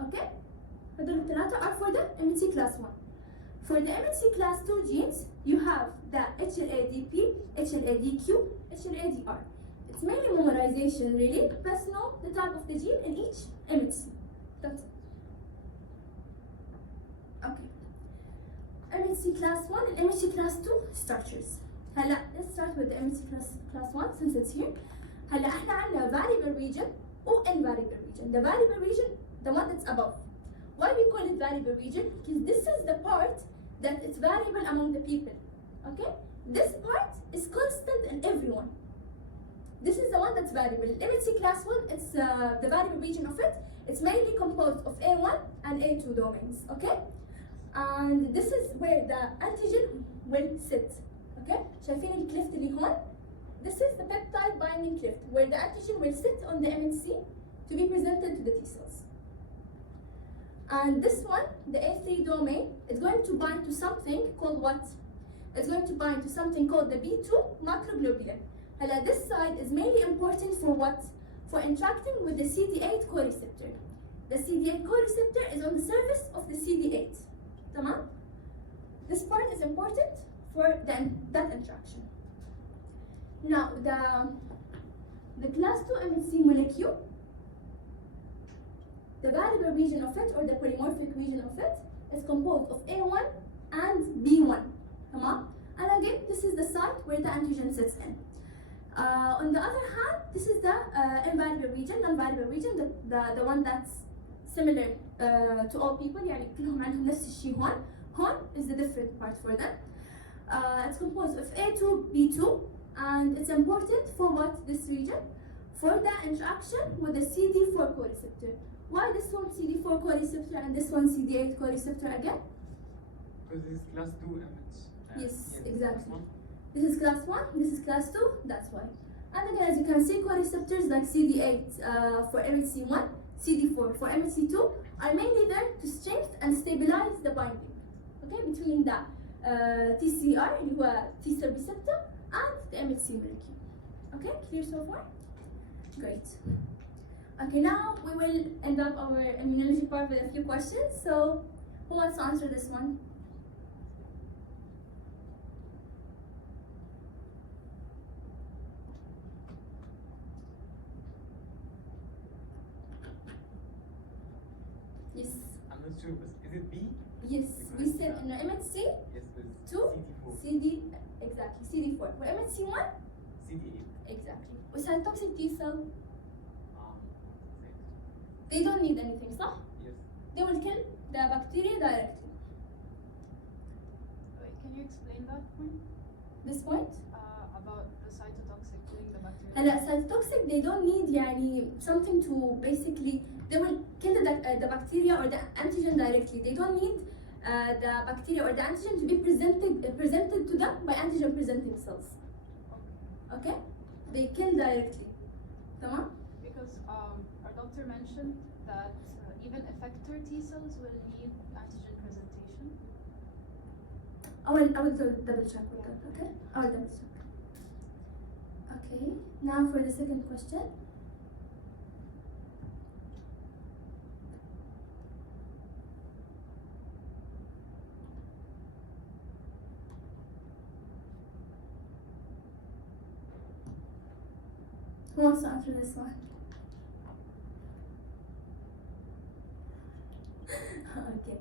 Okay? هذول الثلاثة are for the MHC class 1. For the MHC class 2 genes, you have the HLA-DP, HLA-DQ, HLA-DR. It's mainly memorization, really. Best know the type of the gene in each MHC. That's it. Okay. MHC class 1 and MHC class 2 structures. Let's start with the MHC class 1 since it's here. احنا عندنا variable region or invariable region. The variable region, the one that's above. Why we call it variable region? Because this is the part that is variable among the people. Okay? This part is constant in everyone. This is the one that's variable. MHC class 1, it's the variable region of it. It's mainly composed of A1 and A2 domains. Okay? And this is where the antigen will sit. Okay? شايفين الكليفت اللي هون؟ This is the peptide binding cleft where the antigen will sit on the MHC to be presented to the T cells. And this one, the A3 domain, is going to bind to something called what? It's going to bind to something called the B2 macroglobulin. This side is mainly important for what? For interacting with the CD8 co-receptor. The CD8 co-receptor is on the surface of the CD8. Tamam? This part is important for that interaction. Now, the class 2 MHC molecule, the variable region of it or the polymorphic region of it is composed of A1 and B1. Tamam? And again, this is the site where the antigen sits in. On the other hand, this is the invariable region, non-variable region, the one that's similar to all people. يعني كلهم عندهم نفس الشيء هون. هون is the different part for them. It's composed of A2, B2, and it's important for what this region? For the interaction with the CD4 co-receptor. Why this one CD4 co-receptor and this one CD8 co-receptor again? Because this is class 2 MH. Yes, exactly. This is class 1, this is class 2, that's why. And again, as you can see, co-receptors like CD8 for MHC1, CD4 for MHC2 are mainly there to strengthen and stabilize the binding, okay, between the TCR, اللي هو T cell receptor, and the MHC molecule. Okay, clear so far? Great. Okay, now we will end up our immunology part with a few questions. So, who wants to answer this one? Yes. I'm not sure, but is it B? Yes, we said in the MHC Yes, with 2, CD4. exactly, CD4. For MHC1, CD8. exactly. Toxic T cell, Ah, they don't need anything, صح? yes. They will kill the bacteria directly. Wait, can you explain that point? This point? About the cytotoxic killing the bacteria? هلا cytotoxic, they don't need يعني something to basically, they will kill the bacteria or the antigen directly. They don't need the bacteria or the antigen to be presented to them by antigen presenting cells. Okay? They kill directly. Tamam? Because our doctor mentioned that even effector T cells will need antigen presentation. I will double check with that, okay? I will double check. Okay, now for the second question. Who wants to answer this one? Okay.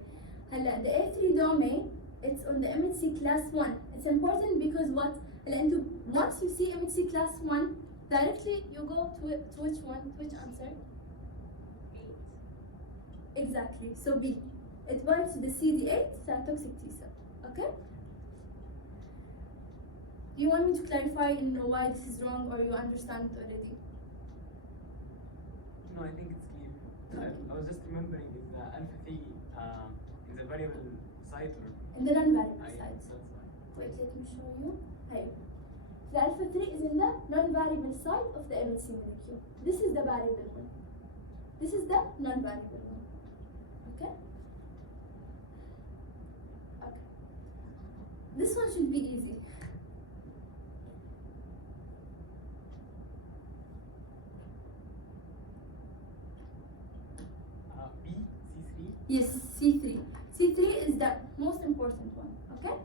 The A3 domain, it's on the MHC class 1. It's important because what? Once you see MHC class 1, directly you go to which one? To which answer? 8. Exactly. So B. It binds to the CD8 cytotoxic T cell. Okay? Do you want me to clarify why this is wrong, or you understand it already? No, I think it's clear. I was just remembering is the alpha T is a variable side or in the non-variable I side. that's fine. Wait, let me show you. Hey. The alpha 3 is in the non-variable side of the MHC molecule. This is the variable one. This is the non-variable one. Okay? Okay. This one should be easy. B, C3. Yes, C3. C3 is the most important one. Okay?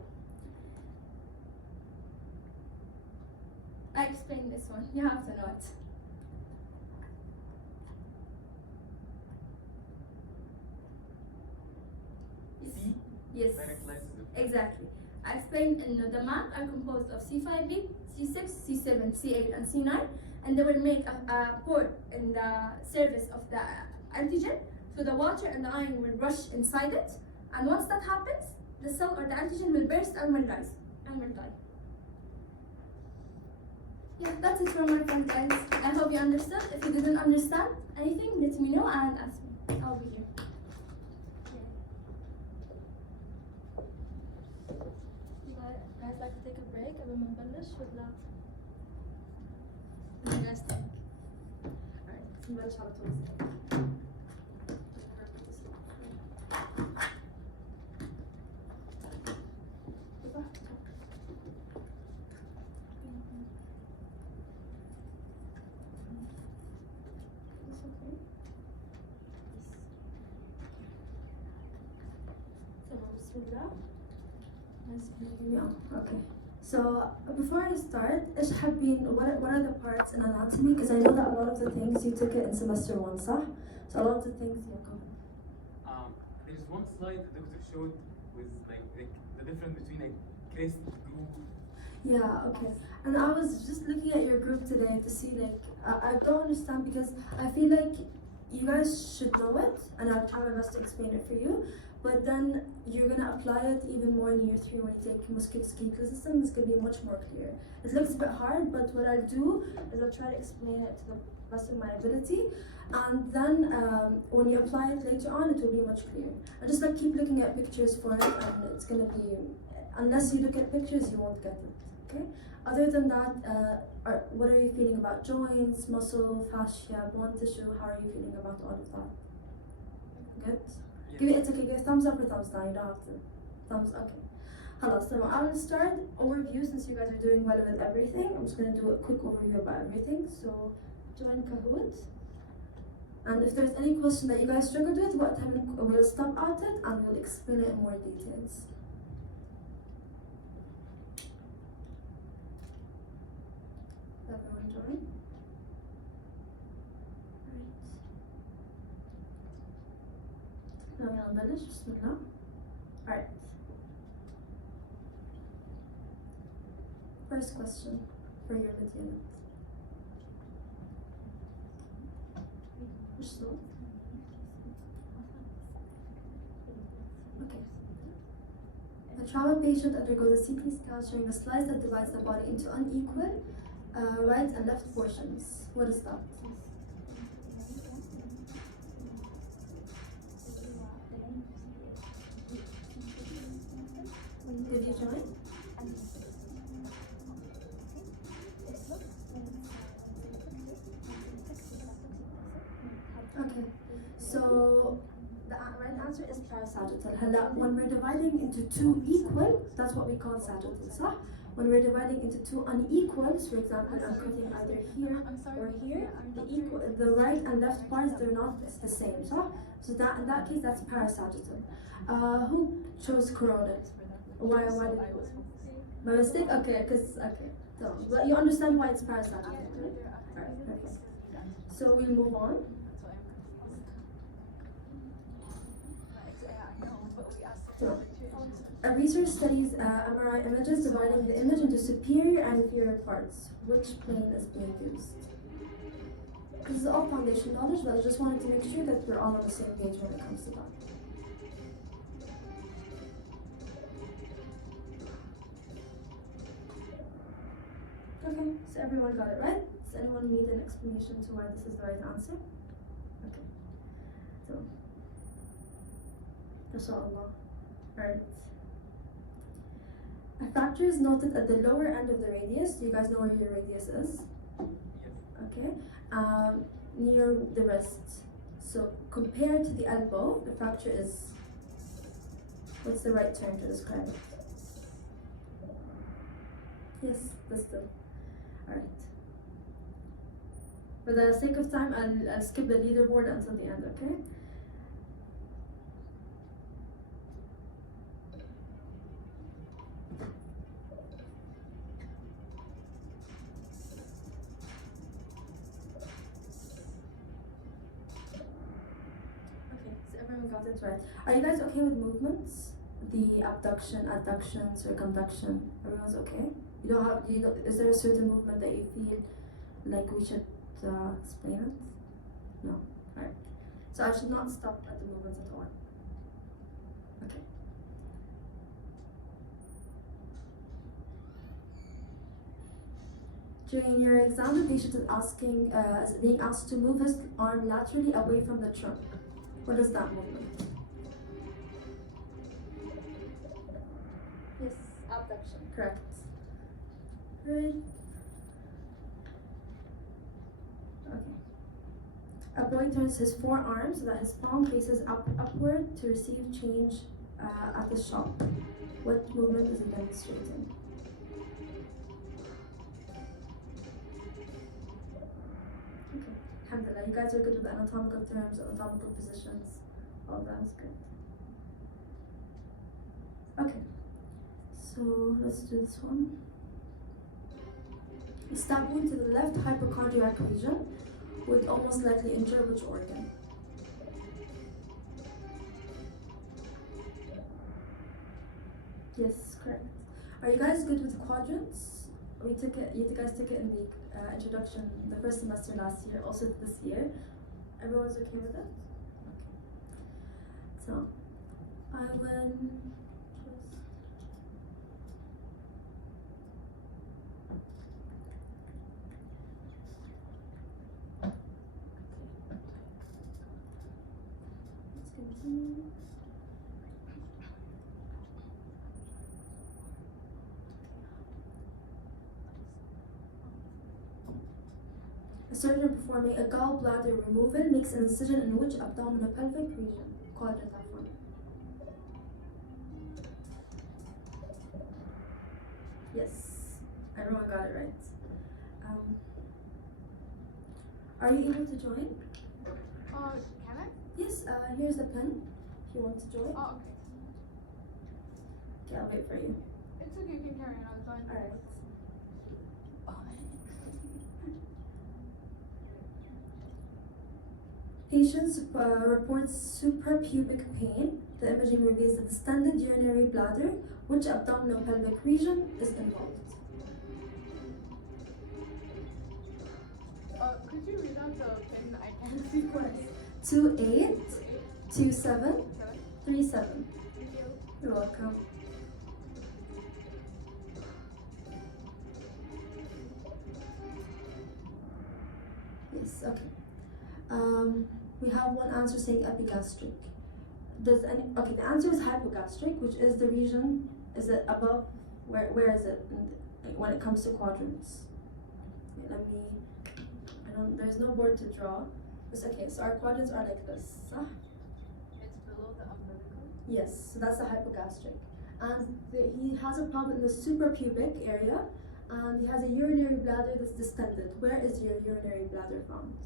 I explain this one. You have to know it. C. Yes. Direct lysis. Exactly. I explained in the map are composed of C5b, C6, C7, C8, and C9, and they will make a port in the surface of the antigen, so the water and the ion will rush inside it, and once that happens, the cell or the antigen will burst and will rise and will die. Yeah, that's it from my friend, guys. I hope you understood. If you didn't understand anything, let me know and ask me. I'll be here. Guys, like to take a break قبل ما نبلش ولا؟ What do you guys think? Alright, نبلش على طول. Yeah, okay. So before I start, what are the parts in anatomy? Because I know that a lot of the things you took it in semester 1, صح? So a lot of the things you covered. There's one slide the doctor showed with like the difference between a crest group. Yeah, okay. And I was just looking at your group today to see, like, I don't understand because I feel like you guys should know it, and I'll try my best to explain it for you. But then you're gonna apply it even more in year 3 when you take musculoskeletal system. It's gonna be much more clear. It looks a bit hard, but what I'll do is I'll try to explain it to the best of my ability, and then when you apply it later on, it will be much clearer. I just like keep looking at pictures for it, and it's gonna be. Unless you look at pictures, you won't get it. Okay. Other than that, what are you feeling about joints, muscle, fascia, bone tissue? How are you feeling about all of that? Good. Give it, it's okay, give thumbs up or thumbs down, you don't have to. Thumbs, okay. Hello, so I'll start overview since you guys are doing well with everything. I'm just going to do a quick overview about everything. So, join Kahoot. And if there's any question that you guys struggled with, we'll stop at it and we'll explain it in more details. Everyone join? Now يلا نبلش بسم الله. Alright. First question for your unit. وش صوت؟ Okay. A trauma patient undergoes a CT scan showing a slice that divides the body into unequal right and left portions. What is that? Did you join? Okay, so the right answer is parasagittal. When we're dividing into two equal, that's what we call sagittal, صح? When we're dividing into two unequals, for example, I'm cutting either here or here, the right and left parts, they're not the same, صح? So that in that case, that's parasagittal. Who chose corona? Why did by mistake? Okay, so well, you understand why it's parasagittal, right? Alright, perfect. So we'll move on. So, a research studies MRI images dividing the image into superior and inferior parts. Which plane is being used? This is all foundation knowledge, but I just wanted to make sure that we're all on the same page when it comes to that. Okay, so everyone got it right? Does anyone need an explanation to why this is the right answer? Okay. So, MashaAllah. Right. A fracture is noted at the lower end of the radius. Do you guys know where your radius is? Yes. Okay. Near the wrist. So compared to the elbow, the fracture is. What's the right term to describe it? Yes, distal. Alright. For the sake of time, I'll skip the leaderboard until the end, okay? Okay, so everyone got it right. Are you guys okay with movements? The abduction, adduction, circumduction. Everyone's okay? Is there a certain movement that you feel like we should explain it? No. Alright. So I should not stop at the movements at all. Okay. During your exam, the patient is being asked to move his arm laterally away from the trunk. What is that movement? Yes, abduction. Correct. Right. Okay. A boy turns his forearm so that his palm faces upward to receive change at the shop. What movement is he demonstrating? Okay. Alhamdulillah, you guys are good with the anatomical terms, anatomical positions. All that is good. Okay. So let's do this one. A stab wound to the left hypocardiac region would almost likely injure which organ? Yes, correct. Are you guys good with quadrants? You guys took it in the introduction the first semester last year, also this year. Everyone's okay with it? Okay. So I will just continue. A surgeon performing a gallbladder removal makes an incision in which abdominopelvic region? Quadrant that one. Yes, everyone got it right. Are you able to join? Can I? Yes, here's the pen if you want to join. Oh, okay. Okay, I'll wait for you. It's okay, you can carry on, it's fine. Alright. Patients reports suprapubic pain. The imaging reveals the distended urinary bladder. Which abdominopelvic region is involved? Could you read out the pin? I can't see what. 28, 27, 37. Thank you. You're welcome. Yes, okay. We have one answer saying epigastric. Okay, the answer is hypogastric, which is the region, is it above, where is it when it comes to quadrants? Okay, there's no board to draw. It's okay, so our quadrants are like this. It's below the umbilical. Yes, so that's the hypogastric. And he has a problem in the suprapubic area, and he has a urinary bladder that's distended. Where is your urinary bladder found?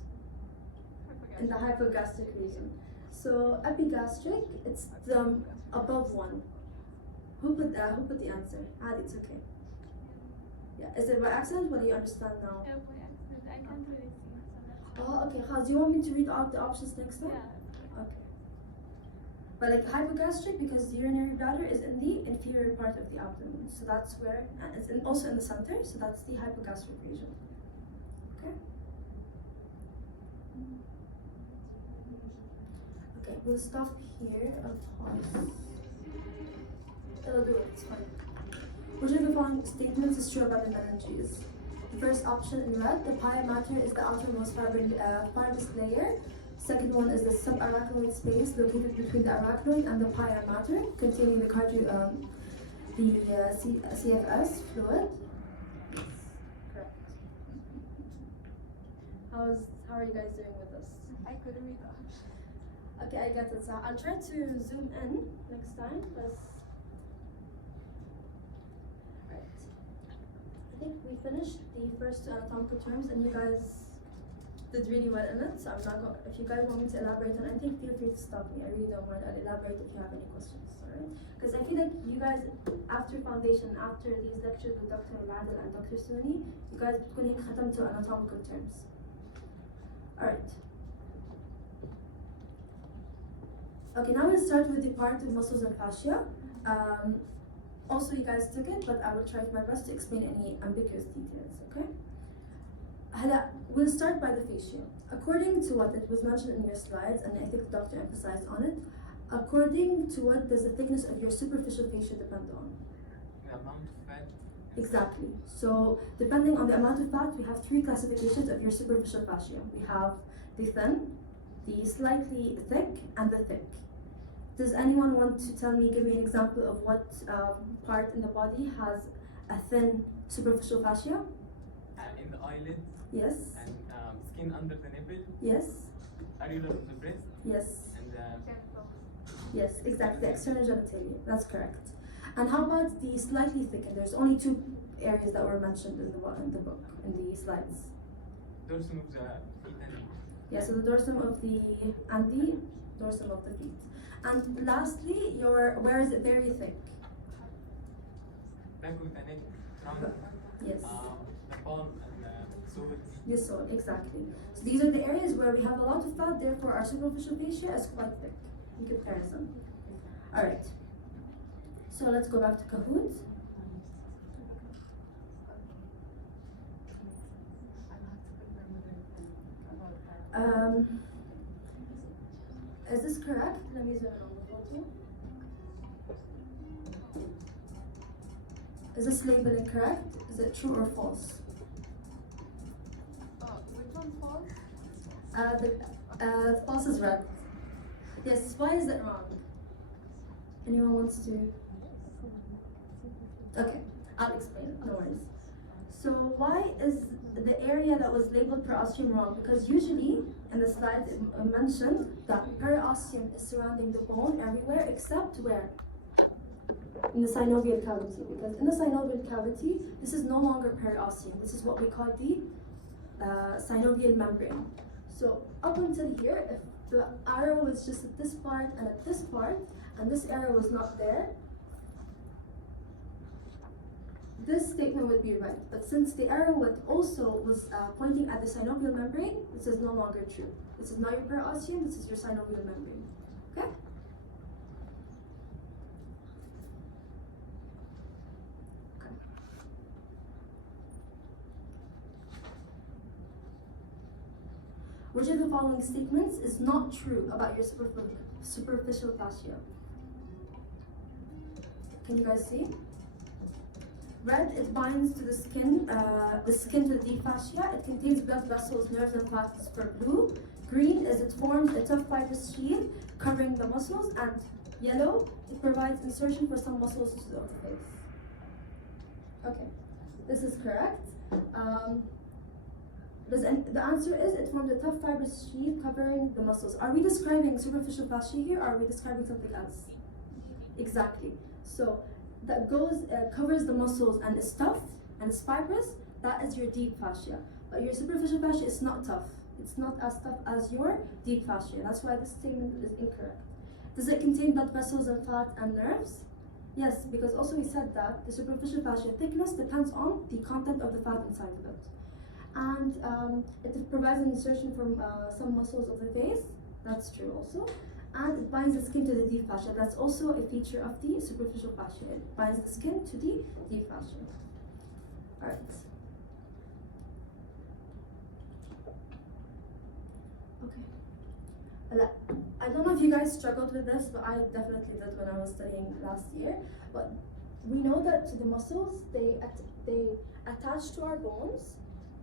In the hypogastric region. So epigastric, it's the above one. Who put the answer? Adi, it's okay. Yeah, is it by accident? What do you understand now? Yeah, by accident. I can't really see. So Oh, okay. Khaz, do you want me to read out the options next time? yeah. Okay. But like hypogastric, because the urinary bladder is in the inferior part of the abdomen, so that's where, and it's also in the center, so that's the hypogastric region. Okay. Okay, we'll stop here and pause. It'll do it. It's fine. Which of the following statements is true about the meninges? The first option in red, the pia mater is the outermost fibrous layer Second one is the subarachnoid space located between the arachnoid and the pia mater, containing the CFS fluid. Yes, correct. How are you guys doing with this? I couldn't read the option. Okay, I get it. So I'll try to zoom in next time. Right. I think we finished the first two anatomical terms, and you guys did really well in it. So I'm not going. If you guys want me to elaborate on anything, feel free to stop me. I really don't mind. I'll elaborate if you have any questions. Alright? Because I feel like you guys, after foundation, after these lectures with Dr. Raghad and Dr. Suni, you guys بتكونوا ختمتوا anatomical terms. Alright. Okay, now we'll start with the part of muscles and fascia. Also, you guys took it, but I will try my best to explain any ambiguous details, okay? We'll start by the fascia. According to what it was mentioned in your slides, and I think the doctor emphasized on it, according to what does the thickness of your superficial fascia depend on? The amount of fat. Exactly. So, depending on the amount of fat, we have three classifications of your superficial fascia. We have the thin, the slightly thick, and the thick. Does anyone want to give me an example of what part in the body has a thin superficial fascia? In the eyelid. Yes. And skin under the nipple. Yes. Areola of the breast. Yes. And Yes, exactly. External genitalia. That's correct. And how about the slightly thickened? There's only two areas that were mentioned in the book, in the slides. dorsum of the feet and Yeah, so the dorsum of the and the dorsum of the feet. And lastly, where is it very thick? back of the neck, trunk, Yes. the palm and the sole. Yes, so exactly. So these are the areas where we have a lot of fat, therefore our superficial fascia is quite thick in comparison. Alright. So let's go back to Kahoot. Is this correct? Let me zoom in on the photo. Is this labeling correct? Is it true or false? Which one false? The false is red. Yes, why is it wrong? Anyone wants to? Okay, I'll explain it, no worries. So why is the area that was labeled periosteum wrong? Because usually in the slides it mentioned that periosteum is surrounding the bone everywhere except where? In the synovial cavity. Because in the synovial cavity, this is no longer periosteum. This is what we call the synovial membrane. So up until here, if the arrow was just at this part and at this part, and this arrow was not there, this statement would be right. But since the arrow was pointing at the synovial membrane, this is no longer true. This is not your periosteum, this is your synovial membrane. Okay? Okay. Which of the following statements is not true about your superficial fascia? Can you guys see? Red, it binds to the skin to the deep fascia. It contains blood vessels, nerves, and fats per blue. Green is it forms a tough fibrous shield covering the muscles. And yellow, it provides insertion for some muscles of the face. Okay, this is correct. The answer is it forms a tough fibrous shield covering the muscles. Are we describing superficial fascia here, or are we describing something else? Exactly. So that covers the muscles and is tough and is fibrous, that is your deep fascia. But your superficial fascia is not tough. It's not as tough as your deep fascia. That's why this statement is incorrect. Does it contain blood vessels and fat and nerves? Yes, because also we said that the superficial fascia thickness depends on the content of the fat inside of it. And it provides an insertion from some muscles of the face. That's true also. And it binds the skin to the deep fascia. That's also a feature of the superficial fascia. It binds the skin to the deep fascia. Alright. Okay. I don't know if you guys struggled with this, but I definitely did when I was studying last year. But we know that the muscles, they attach to our bones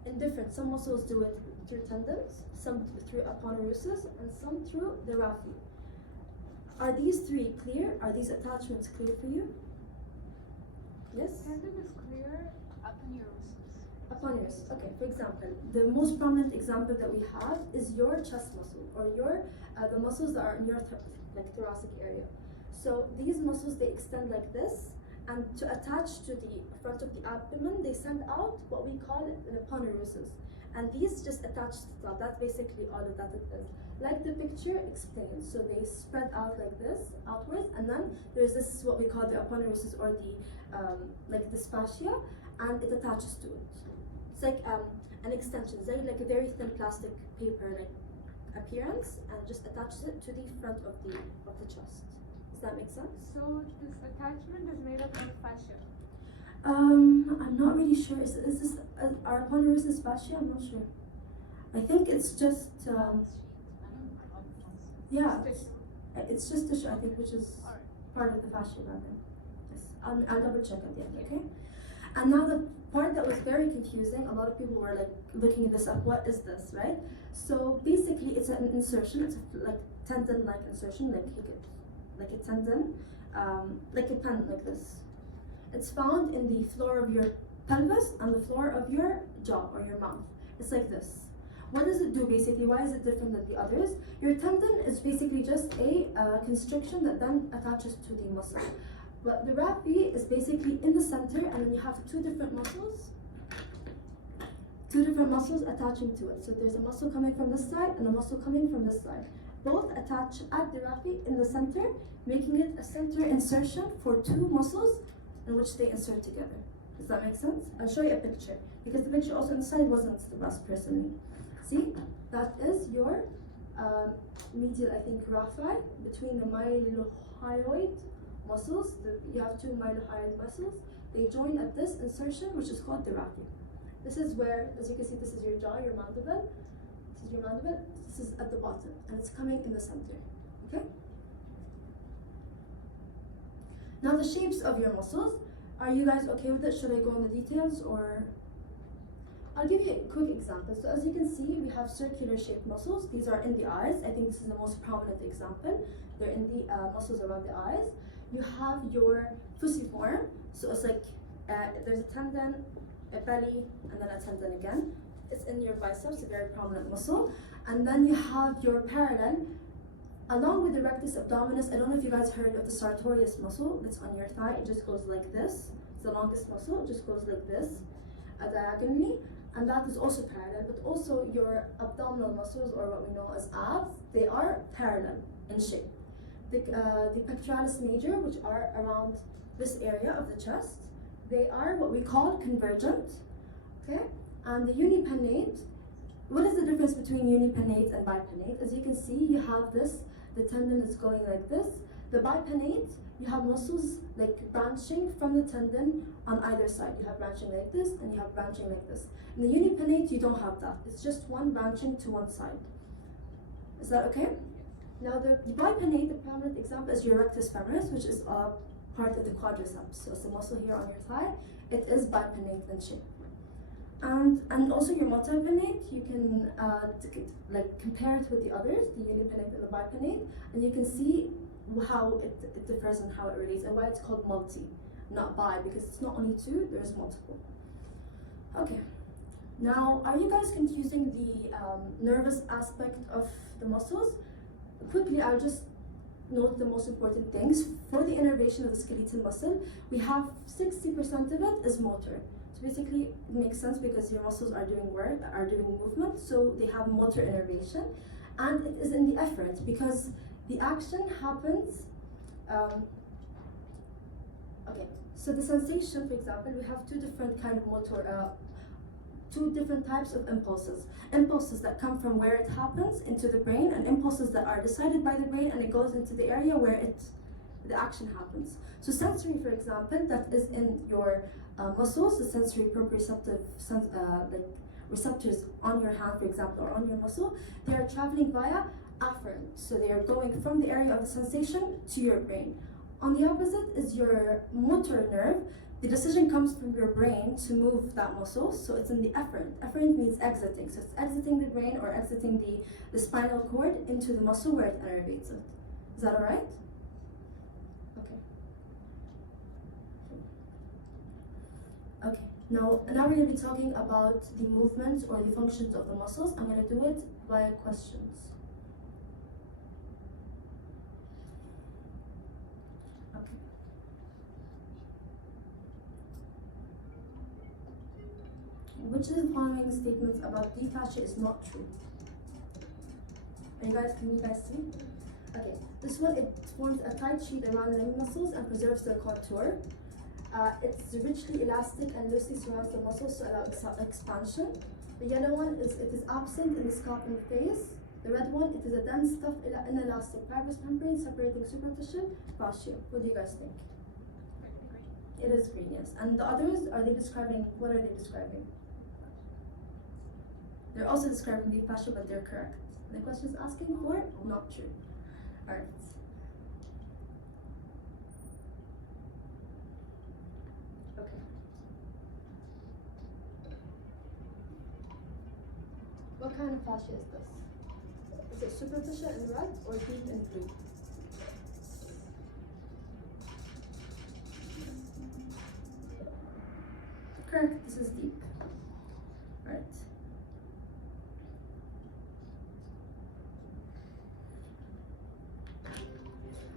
in different. Some muscles do it through tendons, some through aponeurosis, and some through the raphe. Are these three clear? Are these attachments clear for you? Yes? Tendon is clear, aponeurosis. Aponeurosis. Okay, for example, the most prominent example that we have is your chest muscle, or your the muscles that are in your thoracic area. So these muscles, they extend like this, and to attach to the front of the abdomen, they send out what we call an aponeurosis. And these just attach to the top. That's basically all of that it is. Like the picture explains. So they spread out like this, outwards, and then there's this what we call the aponeurosis, or the like the fascia, and it attaches to it. It's like an extension. It's like a very thin plastic paper like appearance, and just attaches it to the front of the chest. Does that make sense? So this attachment is made up of fascia. I'm not really sure. Is this our aponeurosis fascia? I'm not sure. I think it's just yeah, it's just tissue, I think, which is part of the fascia rather. Yes, I'll double check at the end. Okay. And now the part that was very confusing. A lot of people were like looking this up. What is this, right? So basically, it's an insertion. It's like tendon-like insertion, like a tendon, like a pen, like this. It's found in the floor of your pelvis and the floor of your jaw or your mouth. It's like this. What does it do basically? Why is it different than the others? Your tendon is basically just a constriction that then attaches to the muscle. But the raphe is basically in the center, and then you have two different muscles attaching to it. So there's a muscle coming from this side and a muscle coming from this side. Both attach at the raphe in the center, making it a center insertion for two muscles in which they insert together. Does that make sense? I'll show you a picture, because the picture also on the side wasn't the best personally. See, that is your medial, I think, raphe between the mylohyoid muscles. You have two mylohyoid muscles. They join at this insertion, which is called the raphe. This is where, as you can see, this is your jaw, your mandible. This is your mandible. This is at the bottom, and it's coming in the center. Okay? Now the shapes of your muscles. Are you guys okay with it? Should I go into the details, or? I'll give you a quick example. So as you can see, we have circular shaped muscles. These are in the eyes. I think this is the most prominent example. They're in the muscles around the eyes. You have your fusiform. So it's like there's a tendon, a belly, and then a tendon again. It's in your biceps, a very prominent muscle. And then you have your parallel, along with the rectus abdominis. I don't know if you guys heard of the sartorius muscle that's on your thigh. It just goes like this. It's the longest muscle. It just goes like this, diagonally. And that is also parallel, but also your abdominal muscles, or what we know as abs, they are parallel in shape. The pectoralis major, which are around this area of the chest, they are what we call convergent, okay? And the unipinnate, what is the difference between unipinnate and bipinnate? As you can see, you have this, the tendon is going like this. The bipinnate, you have muscles like branching from the tendon on either side. You have branching like this, and you have branching like this. In the unipinnate, you don't have that. It's just one branching to one side. Is that okay? Now the bipinnate, the prominent example is your rectus femoris, which is part of the quadriceps. So it's the muscle here on your thigh. It is bipinnate in shape. And also your multipinnate, you can like compare it with the others, the unipinnate and the bipinnate, and you can see how it differs and how it relates, and why it's called multi, not bi, because it's not only two, there's multiple. Okay, now are you guys confusing the nervous aspect of the muscles? Quickly, I'll just note the most important things. For the innervation of the skeletal muscle, we have 60% of it is motor. So basically, it makes sense because your muscles are doing work, are doing movement, so they have motor innervation, and it is in the effort because the action happens. Okay, so the sensation, for example, we have two different kind of motor, two different types of impulses. Impulses that come from where it happens into the brain, and impulses that are decided by the brain and it goes into the area where the action happens. So sensory, for example, that is in your muscles, the sensory proprioceptive like receptors on your hand, for example, or on your muscle, they are traveling via afferent. So they are going from the area of the sensation to your brain. On the opposite is your motor nerve. the decision comes from your brain to move that muscle, so it's in the efferent. Efferent means exiting, so it's exiting the brain or exiting the spinal cord into the muscle where it innervates it. Is that alright? Okay. Okay, now we're going to be talking about the movements or the functions of the muscles. I'm going to do it via questions. Okay. Which of the following statements about deep fascia is not true? Can you guys see? Okay, this one, it forms a tight sheet around limb muscles and preserves their contour. It's richly elastic and loosely surrounds the muscles to allow expansion. The yellow one is, it is absent in the scalp and face. The red one, it is a dense, tough, inelastic fibrous membrane separating superficial fascia. What do you guys think? It is green, yes. And the others, what are they describing? They're also describing deep fascia, but they're correct. The question is asking for not true. Alright. Okay. What kind of fascia is this? Is it superficial in red or deep in blue? Correct, this is deep. Alright.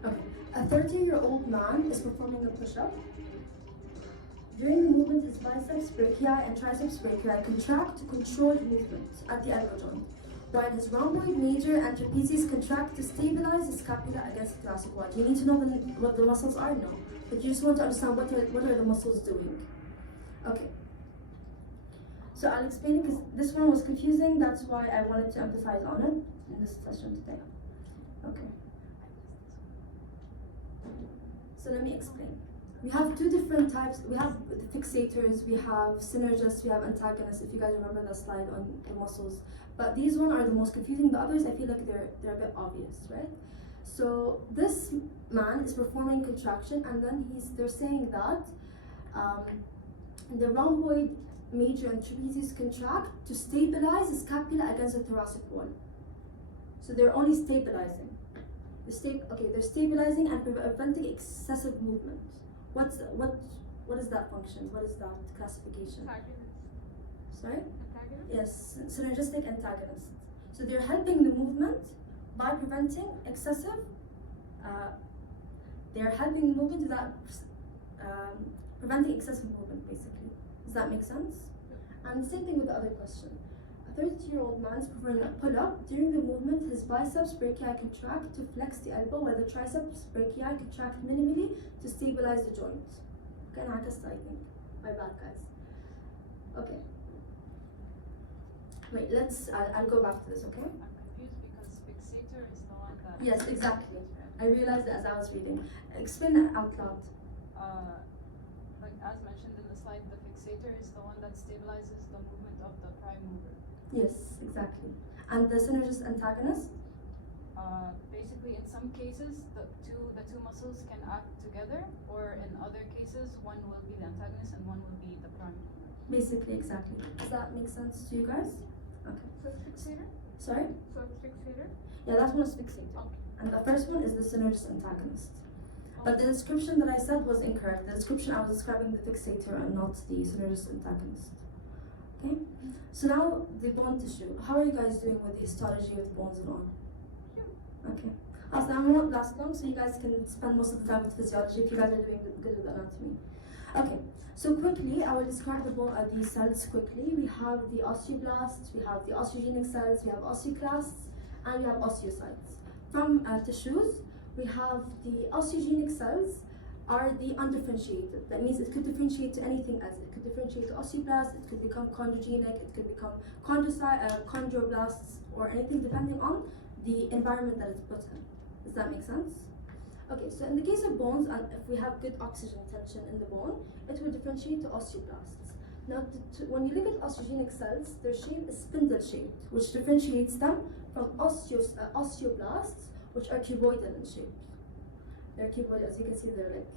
Okay. A 30-year-old man is performing a push-up. During the movement, his biceps brachii and triceps brachii contract to control the movement at the elbow joint, while his rhomboid major and trapezius contract to stabilize the scapula against the thoracic wall. You need to know what the muscles are? No. But you just want to understand what are the muscles doing. Okay. So I'll explain it because this one was confusing. That's why I wanted to emphasize on it in this session today. Okay. So let me explain. We have two different types. We have the fixators, we have synergists, we have antagonists, if you guys remember the slide on the muscles. But these one are the most confusing. The others, I feel like they're a bit obvious, right? So this man is performing contraction, and then they're saying that the rhomboid major and trapezius contract to stabilize the scapula against the thoracic wall. So they're only stabilizing. They're stabilizing and preventing excessive movement. What is that function? What is that classification? Antagonist. Sorry? Antagonist? Yes, synergistic antagonist. So they're helping the movement by preventing excessive. They're helping the movement without preventing excessive movement, basically. Does that make sense? And the same thing with the other question. A 30-year-old man is performing a pull-up. During the movement, his biceps brachii contract to flex the elbow, while the triceps brachii contract minimally to stabilize the joint. Okay, I think. My bad, guys. Okay. Wait, I'll go back to this, okay? I'm confused because fixator is the one that... Yes, exactly. I realized it as I was reading. Explain that out loud. Like as mentioned in the slide, the fixator is the one that stabilizes the movement of the prime mover. Yes, exactly. And the synergist antagonist? Basically, in some cases, the two muscles can act together, or in other cases, one will be the antagonist and one will be the prime mover. Basically, exactly. Does that make sense to you guys? Okay. So it's fixator? Sorry? So it's fixator? Yeah, that one is fixator. Okay. And the first one is the synergist antagonist. But the description that I said was incorrect. The description, I was describing the fixator and not the synergist antagonist. Okay? So now, the bone tissue. How are you guys doing with the histology with bones and all? Okay. Also, I won't last long, so you guys can spend most of the time with physiology if you guys are doing good with anatomy. Okay, so quickly, I will describe these cells quickly. We have the osteoblasts, we have the osteogenic cells, we have osteoclasts, and we have osteocytes. From tissues, we have the osteogenic cells are the undifferentiated. That means it could differentiate to anything else. It could differentiate to osteoblasts, it could become chondrogenic, it could become chondroblasts, or anything depending on the environment that it's put in. Does that make sense? Okay, so in the case of bones, and if we have good oxygen tension in the bone, it will differentiate to osteoblasts. Now, when you look at osteogenic cells, their shape is spindle-shaped, which differentiates them from osteoblasts, which are cuboidal in shape. They're cuboidal, as you can see, they're like,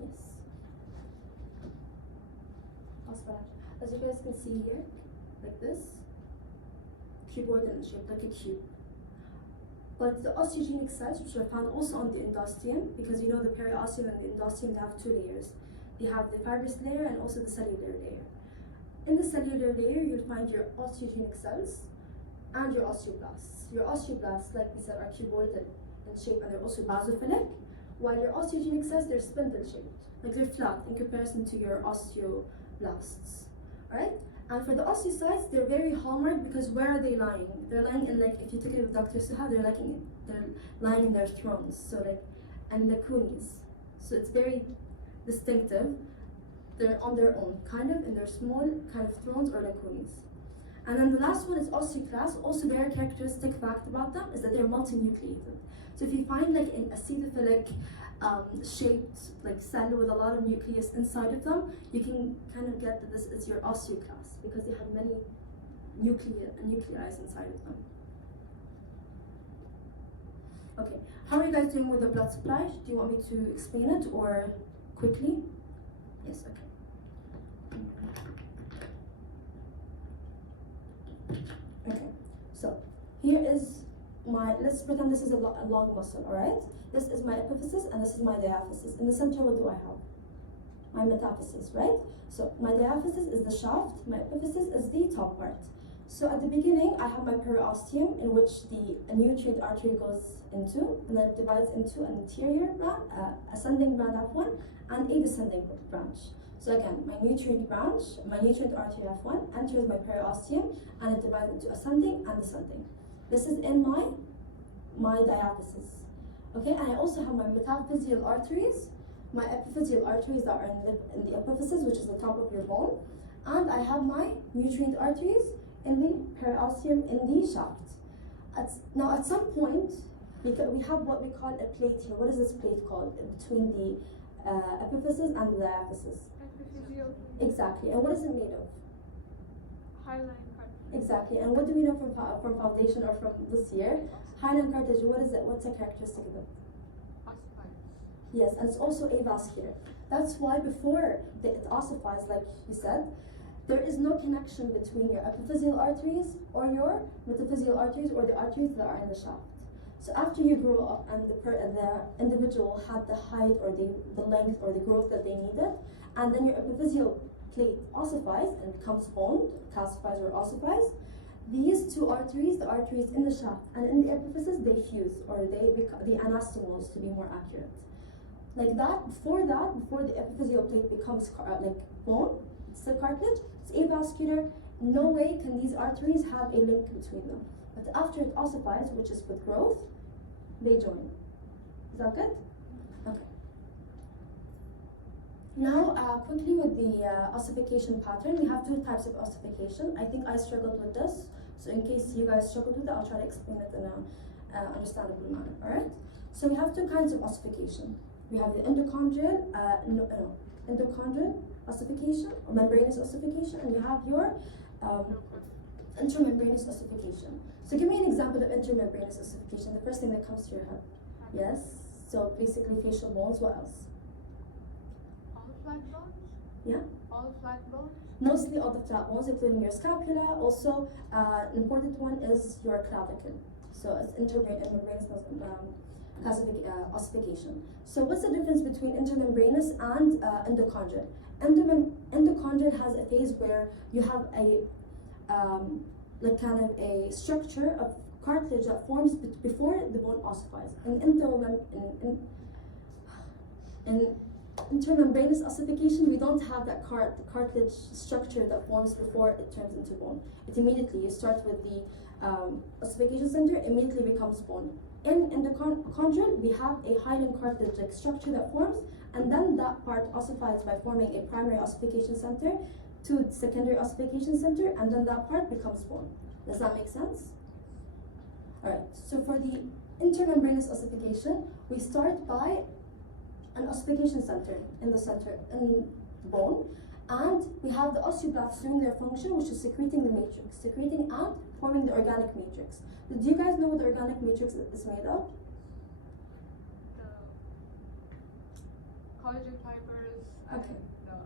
Yes. As you guys can see here, like this, cuboidal shape, like a cube. But the osteogenic cells, which are found also on the endosteum, because you know the periosteum and the endosteum, they have two layers. They have the fibrous layer and also the cellular layer. In the cellular layer, you'll find your osteogenic cells and your osteoblasts. Your osteoblasts, like we said, are cuboidal in shape and they're also basophilic, while your osteogenic cells, they're spindle shaped, like they're flat in comparison to your osteoblasts. Alright? And for the osteocytes, they're very hallmark because where are they lying? They're lying in, like, if you take it with Dr. Suha, they're lying in their thrones, so like, and the coonies. So it's very distinctive. They're on their own, kind of in their small kind of thrones or lacunes. And then the last one is osteoclasts. Also, very characteristic fact about them is that they're multinucleated. So if you find like an acidophilic shaped like cell with a lot of nucleus inside of them, you can kind of get that this is your osteoclast because they have many nuclei inside of them. Okay, how are you guys doing with the blood supply? Do you want me to explain it or quickly? Yes, okay. Okay, so here is let's pretend this is a long muscle, alright? This is my epiphysis and this is my diaphysis. In the center, what do I have? My metaphysis, right? So my diaphysis is the shaft, my epiphysis is the top part. So at the beginning, I have my periosteum in which the nutrient artery goes into, and then it divides into an anterior branch, ascending branch F1, and a descending branch. So again, my nutrient artery F1 enters my periosteum, and it divides into ascending and descending. This is in my diaphysis. Okay, and I also have my metaphyseal arteries, my epiphyseal arteries that are in the epiphysis, which is the top of your bone, and I have my nutrient arteries in the periosteum in the shaft. Now at some point, we have what we call a plate here. What is this plate called? Between the epiphysis and the diaphysis. Epiphyseal. Exactly, and what is it made of? Hyaline cartilage. Exactly, and what do we know from foundation or from this year? Hyaline cartilage, what is it? What's a characteristic of it? Ossified. Yes, and it's also avascular. That's why before it ossifies, like you said, there is no connection between your epiphyseal arteries or your metaphyseal arteries or the arteries that are in the shaft. So after you grow up and the individual had the height or the length or the growth that they needed, and then your epiphyseal plate ossifies and becomes bone, calcifies or ossifies, these two arteries, the arteries in the shaft and in the epiphysis, they fuse or they anastomose, to be more accurate. Like that, before the epiphyseal plate becomes like bone, it's the cartilage, it's avascular, no way can these arteries have a link between them. But after it ossifies, which is with growth, they join. Is that good? Okay. Now, quickly with the ossification pattern, we have two types of ossification. I think I struggled with this, so in case you guys struggled with it, I'll try to explain it in an understandable manner, alright? So we have two kinds of ossification. We have the endochondral ossification, or membranous ossification, and you have your intermembranous ossification. So give me an example of intermembranous ossification, the first thing that comes to your head. Yes, so basically facial bones, what else? All the flat bones? Yeah? All the flat bones? Mostly all the flat bones, including your scapula. Also, an important one is your clavicle. So it's intermembranous ossification. So what's the difference between intermembranous and endochondral? Endochondral has a phase where you have a like kind of a structure of cartilage that forms before the bone ossifies. In intermembranous ossification, we don't have that cartilage structure that forms before it turns into bone. It immediately, you start with the ossification center, immediately becomes bone. In endochondral, we have a hyaline cartilage-like structure that forms, and then that part ossifies by forming a primary ossification center to secondary ossification center, and then that part becomes bone. Does that make sense? Alright, so for the intermembranous ossification, we start by an ossification center in the bone, and we we have the osteoblasts doing their function, which is secreting the matrix, secreting and forming the organic matrix. Do you guys know what the organic matrix is made of? The collagen fibers Okay. and the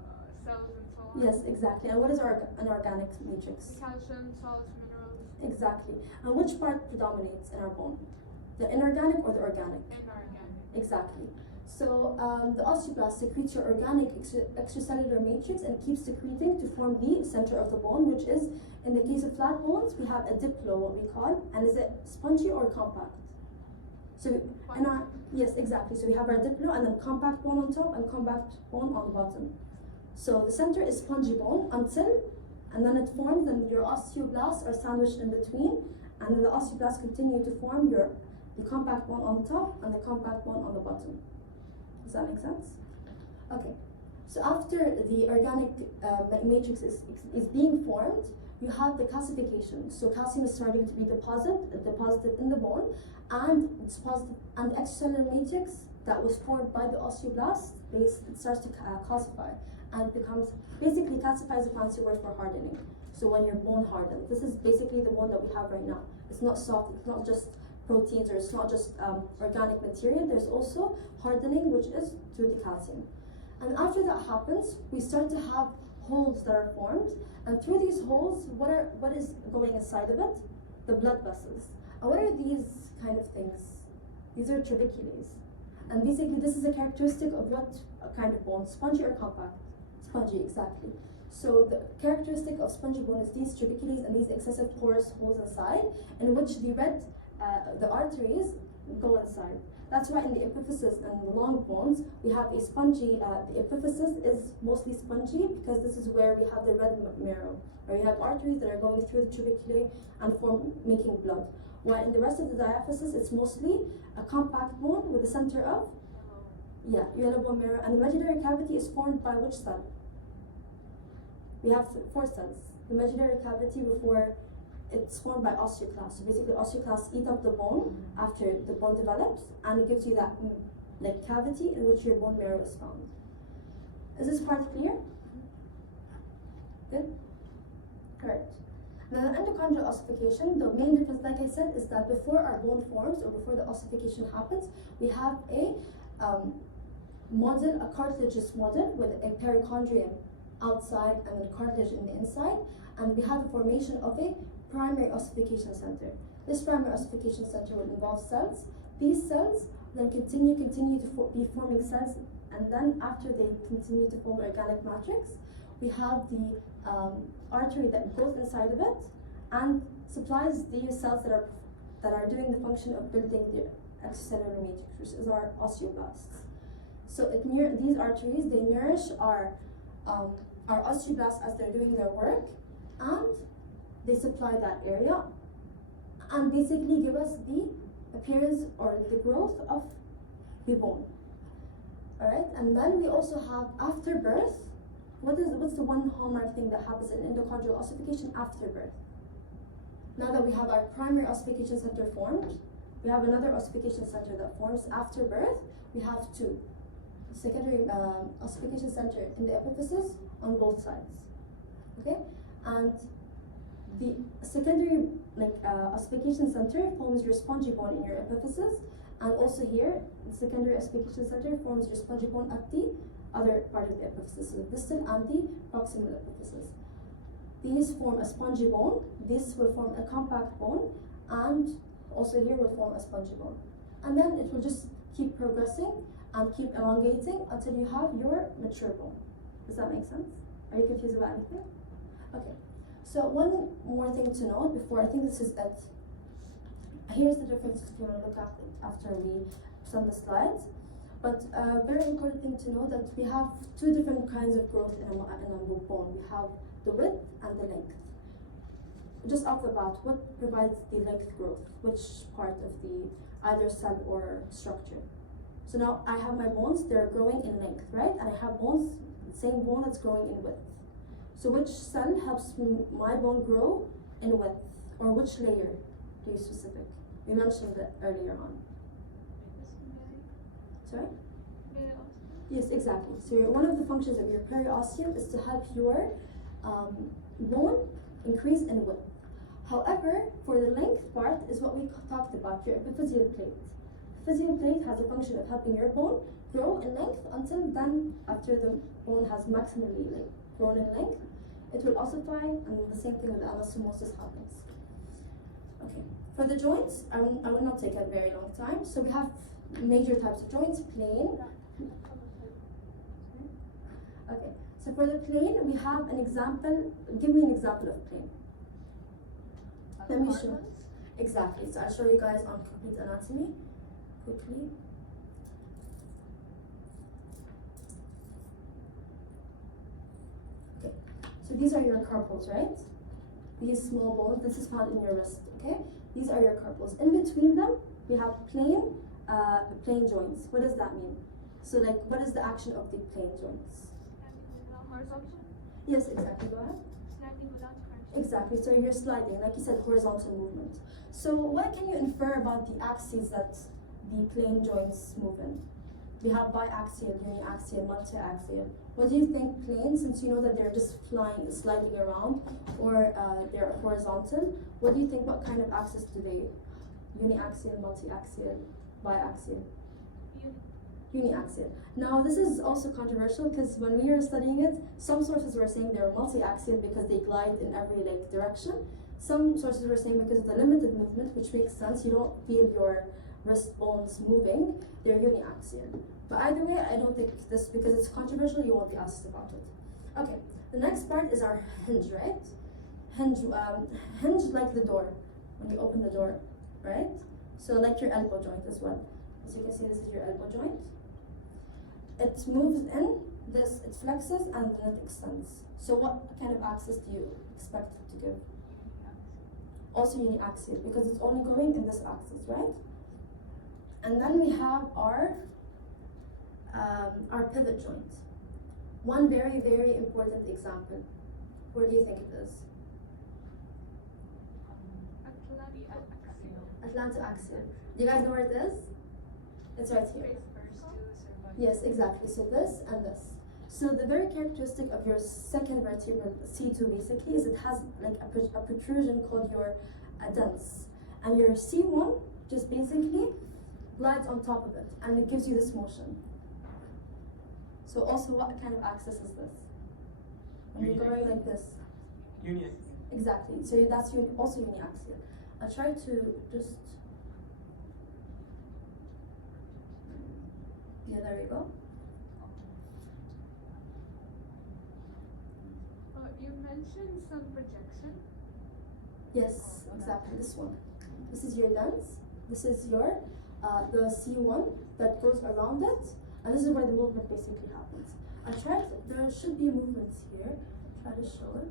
cells and so on. Yes, exactly. And what is an organic matrix? Calcium, salts, minerals, Exactly. And which part predominates in our bone? The inorganic or the organic? inorganic. Exactly. So the osteoblast secretes your organic extracellular matrix and keeps secreting to form the center of the bone, which is, in the case of flat bones, we have a diplo, what we call, and is it spongy or compact? So in our, yes, exactly. So we have our diplo and then compact bone on top and compact bone on the bottom. So the center is spongy bone until, and then it forms, and your osteoblasts are sandwiched in between, and then the osteoblasts continue to form the compact bone on the top and the compact bone on the bottom. Does that make sense? Okay. So after the organic matrix is being formed, you have the calcification. So calcium is starting to be deposited in the bone, and it's deposited, and the extracellular matrix that was formed by the osteoblast, it starts to calcify, and it becomes, basically calcify is a fancy word for hardening. So when your bone hardens, this is basically the bone that we have right now. It's not soft, it's not just proteins, or it's not just organic material, there's also hardening, which is through the calcium. And after that happens, we start to have holes that are formed, and through these holes, what is going inside of it? The blood vessels. And what are these kind of things? These are trabecules. And basically this is a characteristic of what kind of bone? Spongy or compact? Spongy, exactly. So the characteristic of spongy bone is these trabecules and these excessive porous holes inside, in which the arteries go inside. That's why in the epiphysis and the long bones, we have a spongy, the epiphysis is mostly spongy because this is where we have the red marrow, where we have arteries that are going through the trabeculae and making blood. While in the rest of the diaphysis, it's mostly a compact bone with a center of, yellow bone marrow, and the medullary cavity is formed by which cell? We have 4 cells. The medullary cavity before it's formed by osteoclasts. So basically osteoclasts eat up the bone after the bone develops, and it gives you that like cavity in which your bone marrow is found. Is this part clear? Good? Correct. Now the endochondral ossification, the main difference, like I said, is that before our bone forms or before the ossification happens, we have a model, a cartilaginous model with a perichondrium outside and then cartilage in the inside, and we have the formation of a primary ossification center. This primary ossification center will involve cells. These cells then continue to be forming cells, and then after they continue to form organic matrix, we have the artery that goes inside of it and supplies these cells that are doing the function of building the extracellular matrix, which is our osteoblasts. So these arteries, they nourish our osteoblasts as they're doing their work, and they supply that area and basically give us the appearance or the growth of the bone. Alright, and then we also have after birth. What's the one hallmark thing that happens in endochondral ossification after birth? Now that we have our primary ossification center formed, we have another ossification center that forms after birth. We have 2 secondary ossification center in the epiphysis on both sides. Okay, and the secondary ossification center forms your spongy bone in your epiphysis, and also here the secondary ossification center forms your spongy bone at the other part of the epiphysis, so the distal and the proximal epiphysis. These form a spongy bone, this will form a compact bone, and also here will form a spongy bone. And then it will just keep progressing and keep elongating until you have your mature bone. Does that make sense? Are you confused about anything? Okay. So one more thing to note before, I think this is it. Here's the difference if you want to look at it after we send the slides. But a very important thing to know that we have 2 different kinds of growth in a bone. We have the width and the length. Just off the bat, what provides the length growth? Which part of the either cell or structure? So now I have my bones, they're growing in length, right? And I have bones, the same bone that's growing in width. So which cell helps my bone grow in width? Or which layer to be specific? We mentioned that earlier on. Sorry? Yes, exactly. So one of the functions of your periosteum is to help your bone increase in width. However, for the length part is what we talked about, your epiphyseal plate. Epiphyseal plate has a function of helping your bone grow in length until then, after the bone has maximally grown in length, it will ossify, and the same thing with anastomosis happens. Okay, for the joints, I will not take a very long time. So we have major types of joints, plane. Okay, so for the plane, we have an example. Give me an example of plane. Let me show. Exactly. So I'll show you guys on complete anatomy quickly. Okay. So these are your carpals, right? These small bones. This is found in your wrist. Okay. These are your carpals. In between them, we have plane joints. What does that mean? So like, what is the action of the plane joints? Horizontal. Yes, exactly. Go ahead. Sliding without crunching. Exactly, so you're sliding, like you said, horizontal movement. So what can you infer about the axes that the plane joints move in? We have biaxial, uniaxial, multiaxial. What do you think plane, since you know that they're just sliding around, or they're horizontal, what do you think, what kind of axis do they, uniaxial, multiaxial, biaxial? Uniaxial. Now this is also controversial because when we were studying it, some sources were saying they're multi-axial because they glide in every direction. Some sources were saying because of the limited movement, which makes sense, you don't feel your wrist bones moving, they're uniaxial. But either way, I don't think this, because it's controversial, you won't be asked about it. Okay, the next part is our hinge, right? Hinge like the door, when you open the door, right? So like your elbow joint as well. As you can see, this is your elbow joint. It moves in, it flexes, and then it extends. So what kind of axis do you expect it to give? Also uniaxial, because it's only going in this axis, right? And then we have our pivot joint. One very, very important example. Where do you think it is? Atlantoaxial. Do you guys know where it is? It's right here. Yes, exactly. So this and this. So the very characteristic of your second vertebral, C2 basically, is it has like a protrusion called your dens. And your C1 just basically glides on top of it, and it gives you this motion. So also, what kind of axis is this? When you're going like this. Uniaxial. Exactly. So that's also uniaxial. I'll try to just. Yeah, there you go. You mentioned some projection. Yes, exactly. This one. This is your dens. This is your the C1 that goes around it, and this is where the movement basically happens. I tried. There should be movements here. Try to show it.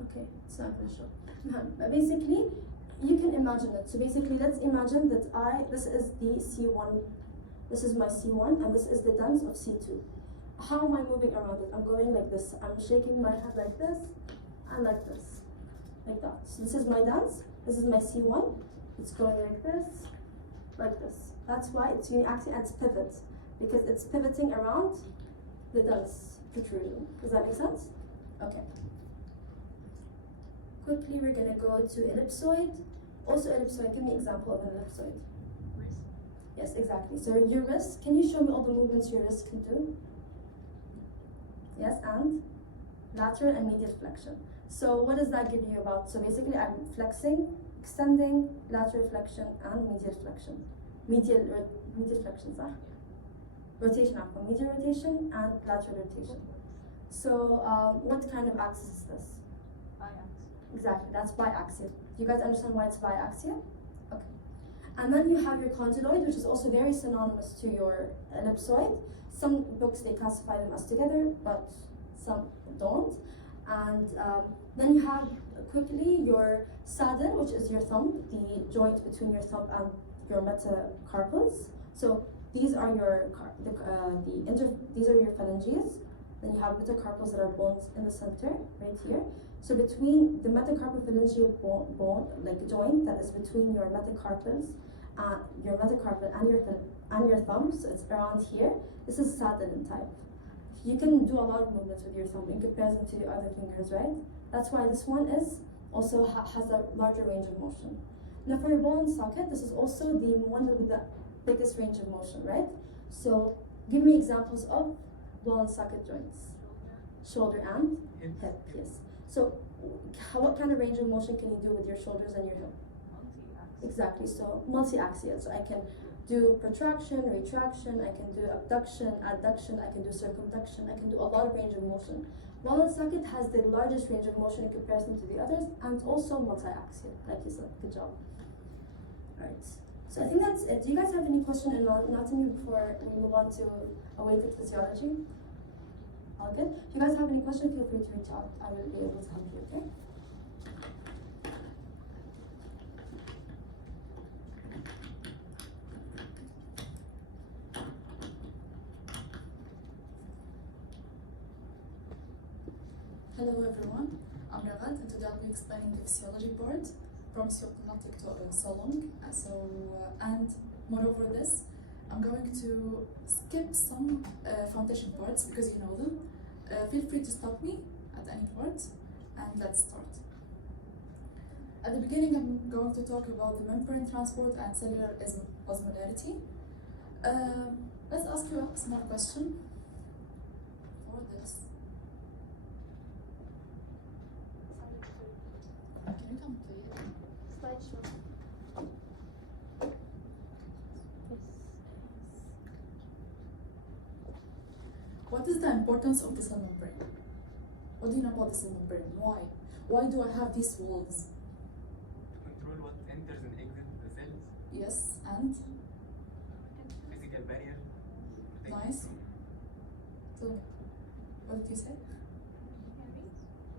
Okay, it's not gonna show. But basically, you can imagine it. So basically, let's imagine that this is the C1, this is my C1, and this is the dens of C2. How am I moving around it? I'm going like this. I'm shaking my head like this, and like this, like that. So this is my dens, this is my C1. It's going like this, like this. That's why it's uniaxial and it's pivot, because it's pivoting around the dens protrusion. Does that make sense? Okay. Quickly, we're gonna go to ellipsoid. Also ellipsoid, give me an example of an ellipsoid. Wrist. Yes, exactly. So your wrist, can you show me all the movements your wrist can do? Yes, and lateral and medial flexion. So what does that give you about? So basically I'm flexing, extending, lateral flexion, and medial flexion. Medial flexion, sorry. Rotation, medial rotation and lateral rotation. So what kind of axis is this? Biaxial. Exactly, that's biaxial. Do you guys understand why it's biaxial? Okay. And then you have your condyloid, which is also very synonymous to your ellipsoid. Some books, they classify them as together, but some don't. And then you have quickly your saddle, which is your thumb, the joint between your thumb and your metacarpals. So these are your these are your phalanges. Then you have metacarpals that are bones in the center, right here. So between the metacarpal phalangeal bone, like joint that is between your metacarpals, your metacarpal and your thumb, so it's around here. This is saddle in type. You can do a lot of movements with your thumb in comparison to your other fingers, right? That's why this one is also has a larger range of motion. Now for your ball and socket, this is also the one with the biggest range of motion, right? So give me examples of ball and socket joints. Shoulder and hip, yes. So what kind of range of motion can you do with your shoulders and your hip? Exactly, so multi-axial. So I can do protraction, retraction, I can do abduction, adduction, I can do circumduction, I can do a lot of range of motion. Ball and socket has the largest range of motion in comparison to the others, and also multi-axial, like you said. Good job. Alright, so I think that's it. Do you guys have any question in anatomy before we move on to awaited physiology? All good? If you guys have any question, feel free to reach out. I will be able to help you, okay? Hello everyone, I'm Raghad, and today I'll be explaining the physiology part from not take so long. And moreover this, I'm going to skip some foundation parts because you know them. Feel free to stop me at any part, and let's start. At the beginning, I'm going to talk about the membrane transport and cellular osmolarity. Let's ask you a small question for this. Can you come please? Slideshow. What is the importance of the cell membrane? What do you know about the cell membrane? Why? Why do I have these walls? To control what enters and exits the cells. Yes, and? Physical barrier. Nice. So, what did you say?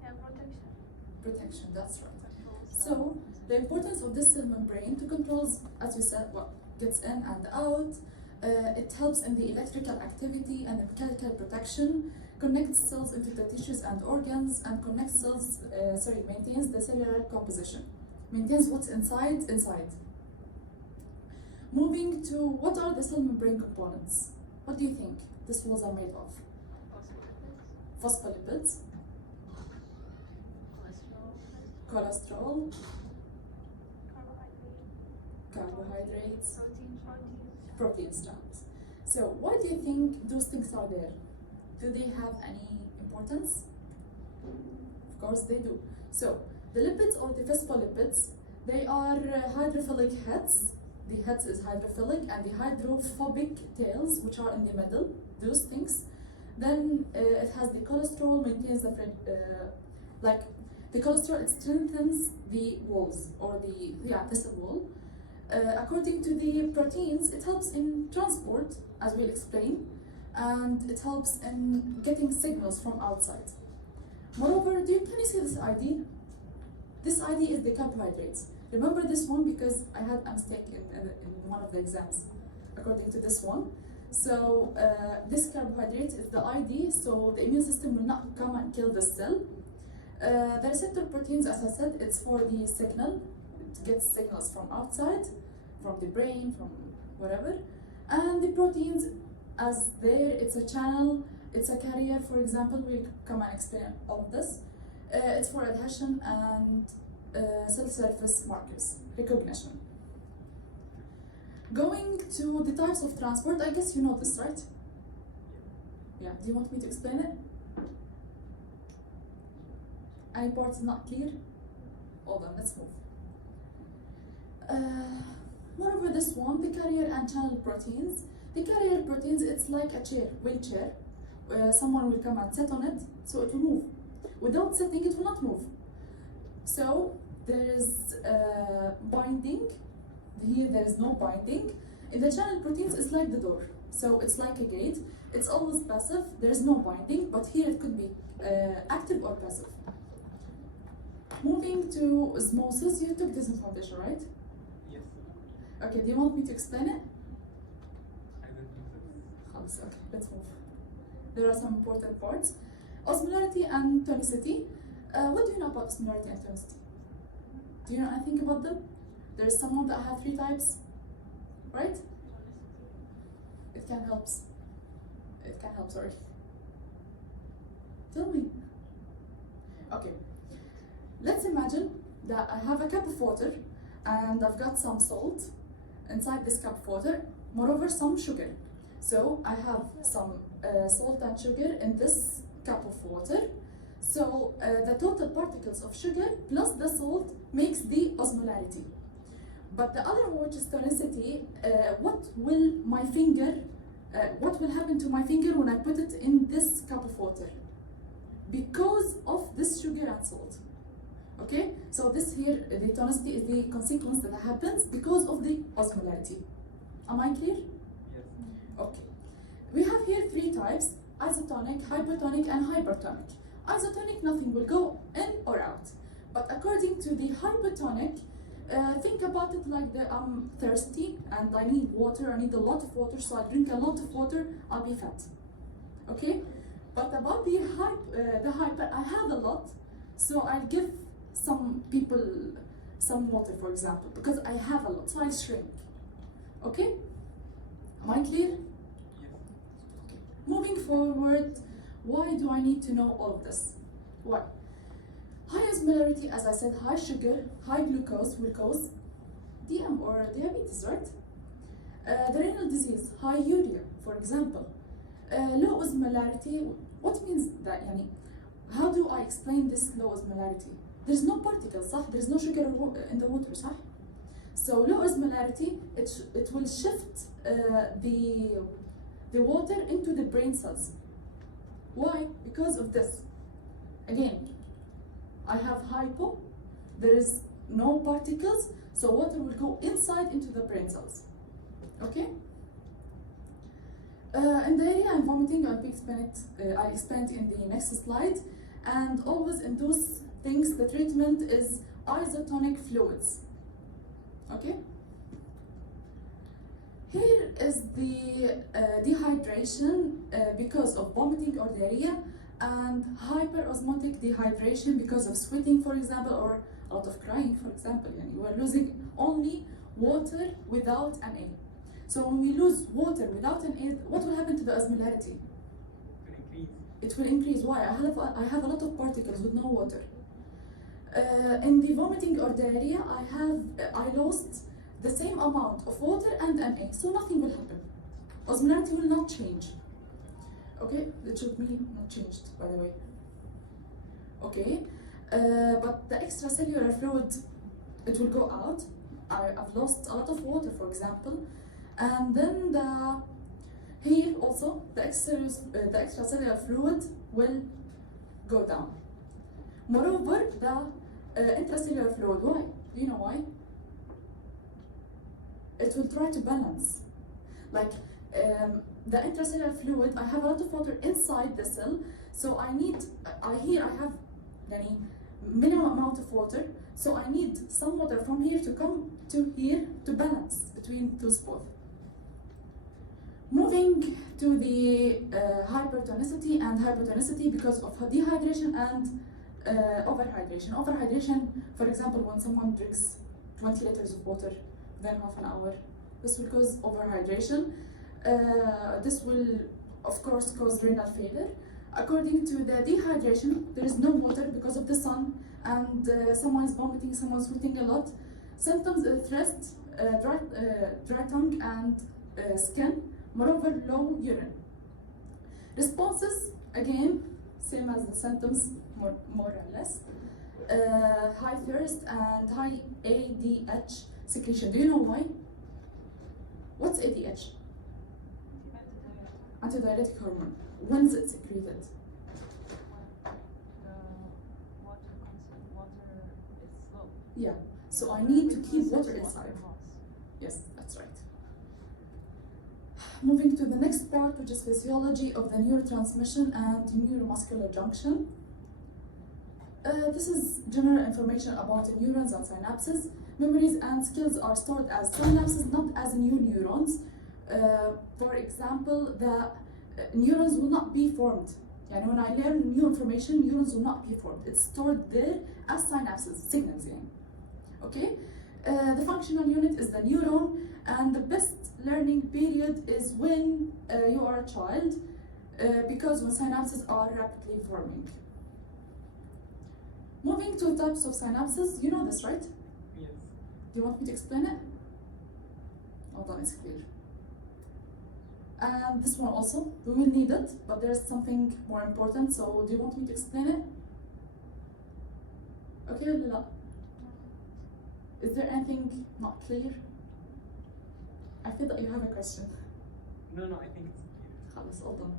Yeah, protection. Protection, that's right. So, the importance of this cell membrane to control, as we said, what gets in and out. It helps in the electrical activity and the mechanical protection, connects cells into the tissues and organs, and maintains the cellular composition, maintains what's inside. Moving to what are the cell membrane components? What do you think these walls are made of? Phospholipids, cholesterol, carbohydrates, protein strands. So why do you think those things are there? Do they have any importance? Of course they do. So the lipids or the phospholipids, they are hydrophilic heads. The heads is hydrophilic, and the hydrophobic tails, which are in the middle, those things. Then it has the cholesterol, maintains the the cholesterol, it strengthens the walls or the cell wall. According to the proteins, it helps in transport, as we'll explain, and it helps in getting signals from outside. Moreover, can you see this ID? This ID is the carbohydrates. Remember this one because I had a mistake in one of the exams, according to this one. So this carbohydrate is the ID, so the immune system will not come and kill the cell. The receptor proteins, as I said, it's for the signal. It gets signals from outside, from the brain, from wherever. And the proteins, as it's a channel, it's a carrier, for example. We'll come and explain all of this. It's for adhesion and cell surface markers, recognition. Going to the types of transport, I guess you know this, right? Yeah, do you want me to explain it? Any parts not clear? Hold on, let's move. Moreover, this one, the carrier and channel proteins. The carrier proteins, it's like a wheelchair. Someone will come and sit on it, so it will move. Without sitting, it will not move. So there is binding. Here there is no binding. In the channel proteins, it's like the door. So it's like a gate. It's always passive. There is no binding, but here it could be active or passive. Moving to osmosis, you took this in foundation, right? Yes. Okay, do you want me to explain it? I don't think so. خلاص, okay, let's move. There are some important parts. Osmolarity and tonicity. What do you know about osmolarity and tonicity? Do you know anything about them? There is someone that have 3 types, right? It can help. It can help, sorry. Tell me. Okay. Let's imagine that I have a cup of water and I've got some salt inside this cup of water, moreover some sugar. So I have some salt and sugar in this cup of water. So the total particles of sugar plus the salt makes the osmolarity. But the other one, which is tonicity, what will happen to my finger when I put it in this cup of water? Because of this sugar and salt. Okay, so this here, the tonicity is the consequence that happens because of the osmolarity. Am I clear? Yes. Okay. We have here 3 types: isotonic, hypotonic, and hypertonic. Isotonic, nothing will go in or out. But according to the hypotonic, think about it like I'm thirsty and I need water, I need a lot of water, so I drink a lot of water, I'll be fat. Okay? But about the hyper, I have a lot, so I'll give some people some water, for example, because I have a lot, so I'll shrink. Okay? Am I clear? Yes. Okay. Moving forward, why do I need to know all of this? Why? High osmolarity, as I said, high sugar, high glucose will cause DM or diabetes, right? The renal disease, high urea, for example. Low osmolarity, what means that? Yani, how do I explain this low osmolarity? There's no particles, صح? There's no sugar in the water, صح? So low osmolarity, it will shift the water into the brain cells. Why? Because of this. Again, I have hypo, there is no particles, so water will go inside into the brain cells. Okay? In diarrhea and vomiting, I'll explain it in the next slide. And always in those things, the treatment is isotonic fluids. Okay? Here is the dehydration because of vomiting or diarrhea, and hyperosmotic dehydration because of sweating, for example, or a lot of crying, for example. And you are losing only water without an A. So when we lose water without an A, what will happen to the osmolarity? It will increase. It will increase. Why? I have a lot of particles with no water. In the vomiting or diarrhea, I lost the same amount of water and an A, so nothing will happen. Osmolarity will not change. Okay, it should be not changed, by the way. Okay, but the extracellular fluid, it will go out. I've lost a lot of water, for example, and then here also the extracellular fluid will go down. Moreover, the intracellular fluid, why? Do you know why? It will try to balance. Like the intracellular fluid, I have a lot of water inside the cell, so I have minimum amount of water, so I need some water from here to come to here to balance between those both. Moving to the hypertonicity and hypotonicity because of dehydration and overhydration. Overhydration, for example, when someone drinks 20 liters of water within half an hour, this will cause overhydration. This will, of course, cause renal failure. According to the dehydration, there is no water because of the sun, and someone is vomiting, someone is sweating a lot. Symptoms are thirst, dry tongue, and skin. Moreover, low urine. Responses, again, same as the symptoms, more or less. High thirst and high ADH secretion. Do you know why? What's ADH? Antidiuretic hormone. When is it secreted? The water is low. Yeah. So I need to keep water inside. Yes, that's right. Moving to the next part, which is physiology of the neurotransmission and neuromuscular junction. This is general information about the neurons and synapses. memories and skills are stored as synapses, not as new neurons. For example, the neurons will not be formed. And when I learn new information, neurons will not be formed. It's stored there as synapses, signals. Okay? The functional unit is the neuron, and the best learning period is when you are a child, because when synapses are rapidly forming. Moving to types of synapses, you know this, right? Yes. Do you want me to explain it? Hold on, it's clear. And this one also, we will need it, but there's something more important, so do you want me to explain it? Okay, or no? Is there anything not clear? I feel that you have a question. No, I think it's clear. خلاص, hold on.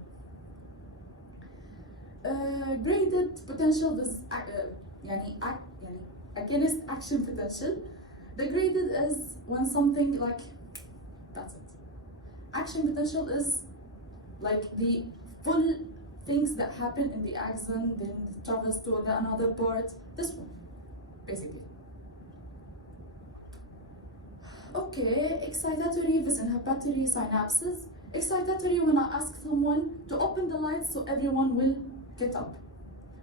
Graded potential is against action potential. The graded is when something like, that's it. Action potential is like the full things that happen in the axon, then it travels to the another part. This one, basically. Okay, excitatory versus inhibitory synapses. Excitatory when I ask someone to open the lights so everyone will get up.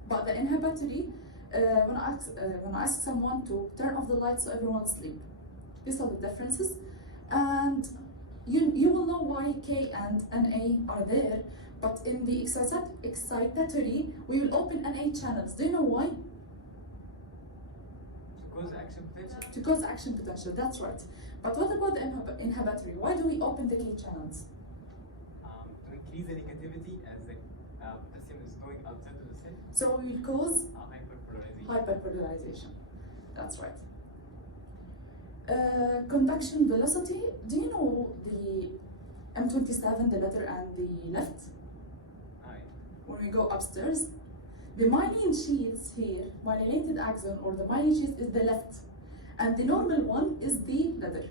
But the inhibitory, when I ask someone to turn off the lights so everyone will sleep. These are the differences. And you will know why K and NA are there, but in the excitatory, we will open NA channels. Do you know why? To cause action potential. To cause action potential, that's right. But what about the inhibitory? Why do we open the K channels? To increase the negativity as the potassium is going outside of the cell. So we will cause Hyperpolarization. hyperpolarization. That's right. Conduction velocity. Do you know the M27, the letter and the left? Aye. When we go upstairs, the myelin sheaths here, myelinated axon or the myelin sheath is the left, and the normal one is the letter.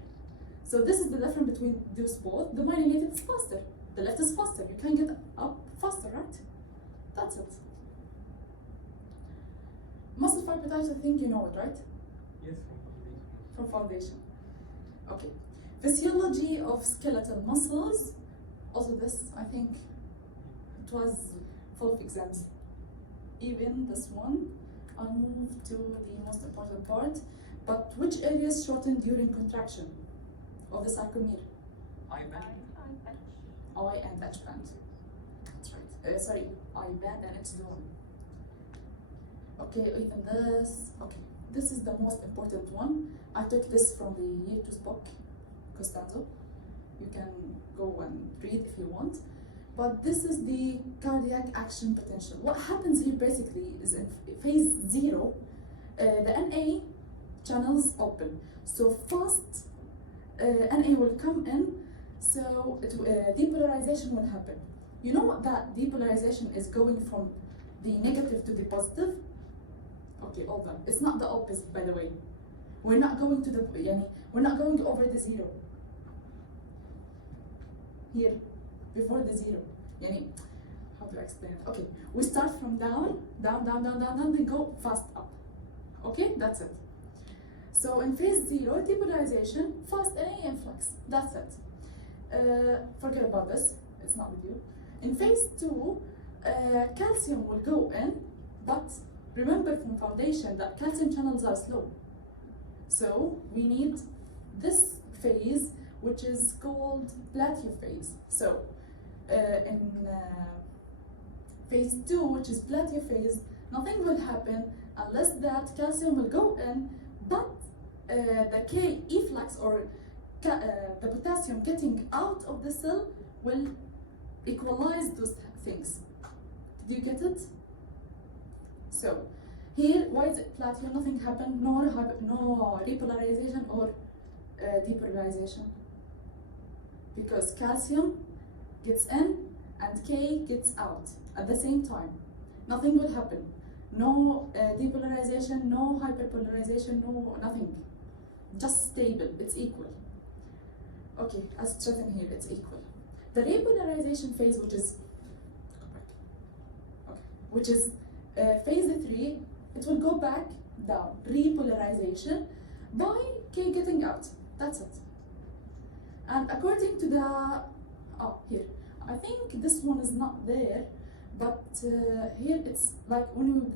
So this is the difference between those both. The myelinated is faster, the left is faster. You can get up faster, right? That's it. Muscle fibratitis, I think you know it, right? Yes, From foundation. Okay. Physiology of skeletal muscles. Also this, I think, it was full of exams. Even this one. I'll move to the most important part. But which areas shorten during contraction of the sarcomere? eye band. Eye and H band. That's right. Sorry, eye band and H zone. Okay, even this. Okay, this is the most important one. I took this from the year 2 book, Costanzo. You can go and read if you want. But this is the cardiac action potential. What happens here basically is in phase 0, the NA channels open. So fast NA will come in, so depolarization will happen. You know that depolarization is going from the negative to the positive? Okay, hold on. It's not the opposite, by the way. We're not going to the, we're not going over the 0. Here, before the 0. How do I explain it? Okay, we start from down, then go fast up. Okay, that's it. So in phase 0, depolarization, fast NA influx. That's it. Forget about this. It's not with you. In phase 2, calcium will go in, but remember from foundation that calcium channels are slow. So we need this phase, which is called plateau phase. So in phase 2, which is plateau phase, nothing will happen unless that calcium will go in, but the K efflux or the potassium getting out of the cell will equalize those things. Did you get it? So here, why is it plateau? Nothing happened, no repolarization or depolarization. Because calcium gets in and K gets out at the same time. Nothing will happen. No depolarization, no hyperpolarization, no nothing. Just stable, it's equal. Okay, as written here, it's equal. The repolarization phase, which is, go back. Okay, which is phase 3, it will go back down, repolarization, by K getting out. That's it. And according to the, here, I think this one is not there, but here it's like when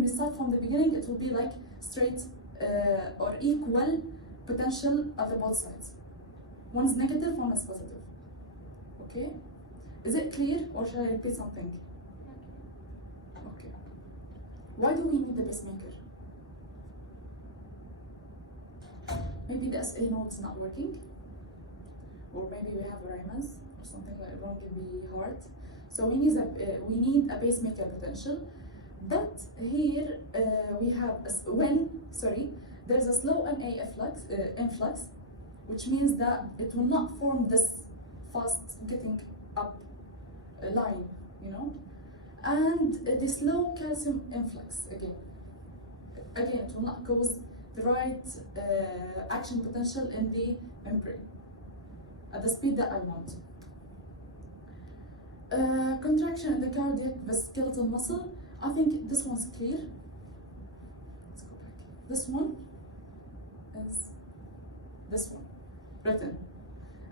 we start from the beginning, it will be like straight or equal potential at the both sides. One is negative, one is positive. Okay? Is it clear, or shall I repeat something? Okay. Why do we need the pacemaker? Maybe the SA node is not working, or maybe we have a Raymond's or something like wrong in the heart. So we need a pacemaker potential. But here we have there's a slow NA influx, which means that it will not form this fast getting up line, you know, and the slow calcium influx again it will not cause the right action potential in the membrane at the speed that I want. Contraction in the cardiac skeletal muscle. I think this one's clear. Let's go back. This one is this one written.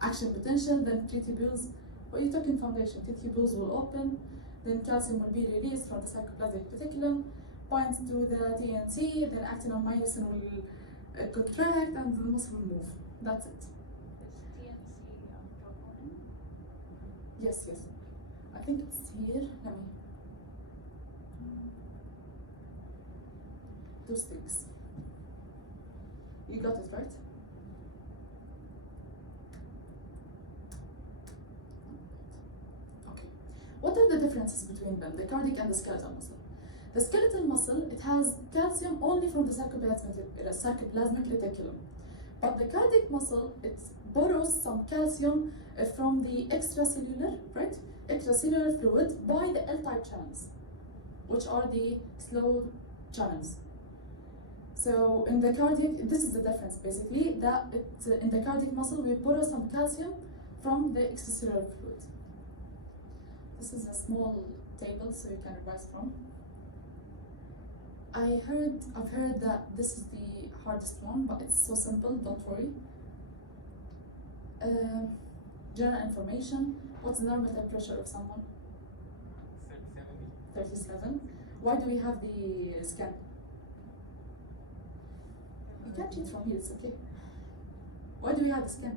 Action potential, then tubules. What are you talking foundation? Tubules will open, then calcium will be released from the sarcoplasmic reticulum, binds to the TNT, then actin on myosin will contract, and the muscle will move. That's it. Is TNC troponin? Yes. I think it's here. Let me. Those things. You got it right? Okay. What are the differences between them, the cardiac and the skeletal muscle? The skeletal muscle, it has calcium only from the sarcoplasmic reticulum. But the cardiac muscle, it borrows some calcium from the extracellular, right? Extracellular fluid by the L-type channels, which are the slow channels. So in the cardiac, this is the difference basically, that in the cardiac muscle we borrow some calcium from the extracellular fluid. This is a small table so you can revise from. I've heard that this is the hardest one, but it's so simple, don't worry. General information. What's the normal blood pressure of someone? 37. Why do we have the scan? You can't cheat from here, it's okay. Why do we have the scan?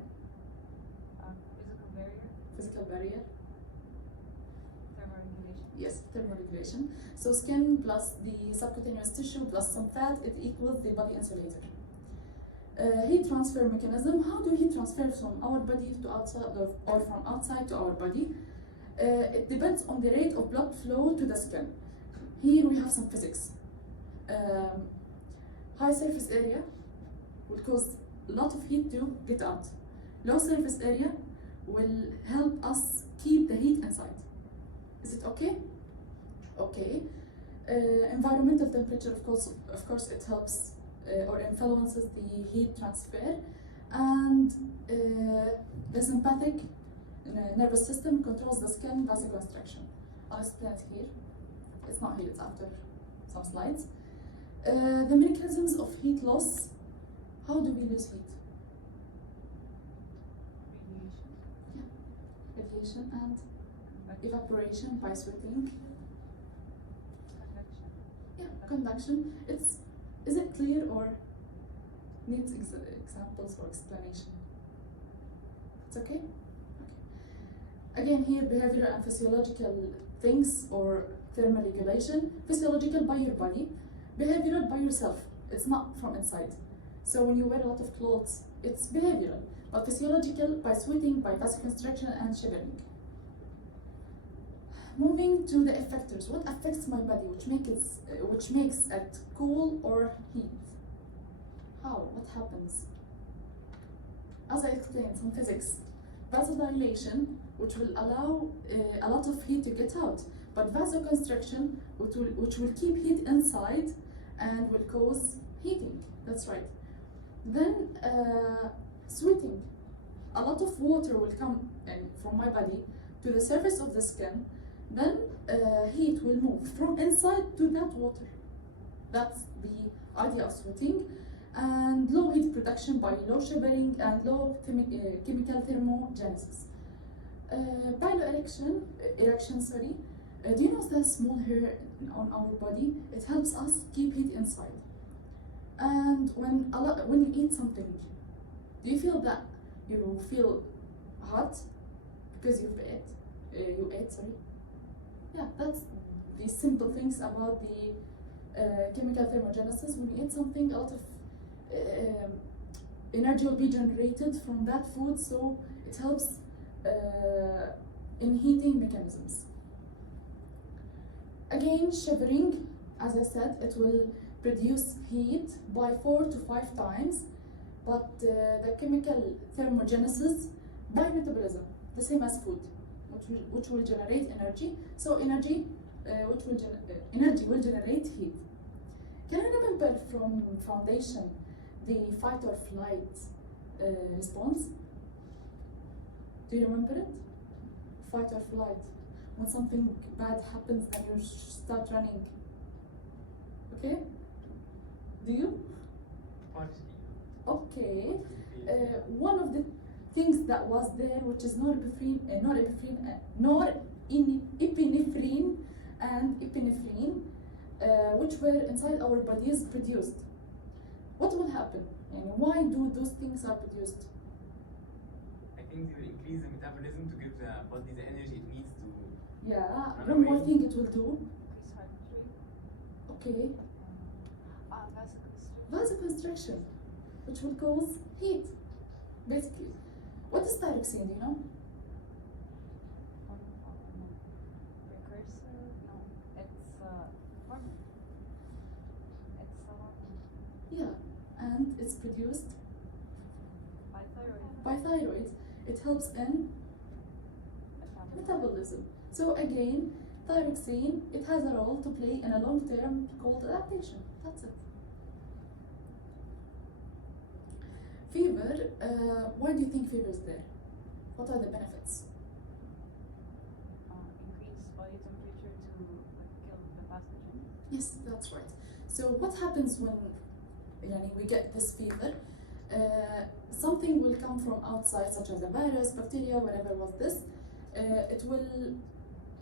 Physical barrier. Physical barrier. Thermoregulation. Yes, thermoregulation. So skin plus the subcutaneous tissue plus some fat, it equals the body insulator. Heat transfer mechanism. How do heat transfer from our body to outside or from outside to our body? It depends on the rate of blood flow to the skin. Here we have some physics. High surface area will cause a lot of heat to get out. Low surface area will help us keep the heat inside. Is it okay? Okay. Environmental temperature, of course, it helps or influences the heat transfer, and the sympathetic nervous system controls the skin vasoconstriction. I'll explain it here. It's not here, it's after some slides. The mechanisms of heat loss. How do we lose heat? Radiation. Yeah, radiation and evaporation by sweating. Convection. Yeah, convection. Is it clear or needs examples or explanation? It's okay? Okay. Again, here behavioral and physiological things or thermoregulation. Physiological by your body, behavioral by yourself. It's not from inside. So when you wear a lot of clothes, it's behavioral, but physiological by sweating, by vasoconstriction and shivering. Moving to the effectors. What affects my body, which makes it cool or heat? How? What happens? As I explained, some physics. Vasodilation, which will allow a lot of heat to get out, but vasoconstriction, which will keep heat inside and will cause heating. That's right. Then sweating. A lot of water will come in from my body to the surface of the skin. Then heat will move from inside to that water. That's the idea of sweating. and low heat production by low shivering and low chemical thermogenesis. Erection, sorry. Do you know that small hair on our body? It helps us keep heat inside. And when you eat something, do you feel that you feel hot because you ate? Sorry. Yeah, that's the simple things about the chemical thermogenesis. When you eat something, a lot of energy will be generated from that food, so it helps in heating mechanisms. Again, shivering, as I said, it will produce heat by 4 to 5 times, but the chemical thermogenesis by metabolism, the same as food, which will generate energy. So energy will generate heat. Can you remember from foundation the fight or flight response? Do you remember it? Fight or flight. When something bad happens, then you start running. Okay? Do you? Partially. Okay. One of the things that was there, which is norepinephrine and epinephrine, which were inside our bodies produced. What will happen? And why do those things are produced? I think it will increase the metabolism to give the body the energy it needs to. Yeah, Run one more away. thing it will do. Increase heart rate. Okay, Vasoconstriction. vasoconstriction, which will cause heat, basically. What is thyroxine, do you know? Precursor? No, it's hormone. It's a hormone. Yeah, and it's produced By thyroid. by thyroid. It helps in metabolism. So again, thyroxine, it has a role to play in a long term called adaptation. That's it. Fever, why do you think fever is there? What are the benefits? Increase body temperature to kill the pathogen. Yes, that's right. So what happens when we get this fever? Something will come from outside, such as a virus, bacteria, whatever was this. It will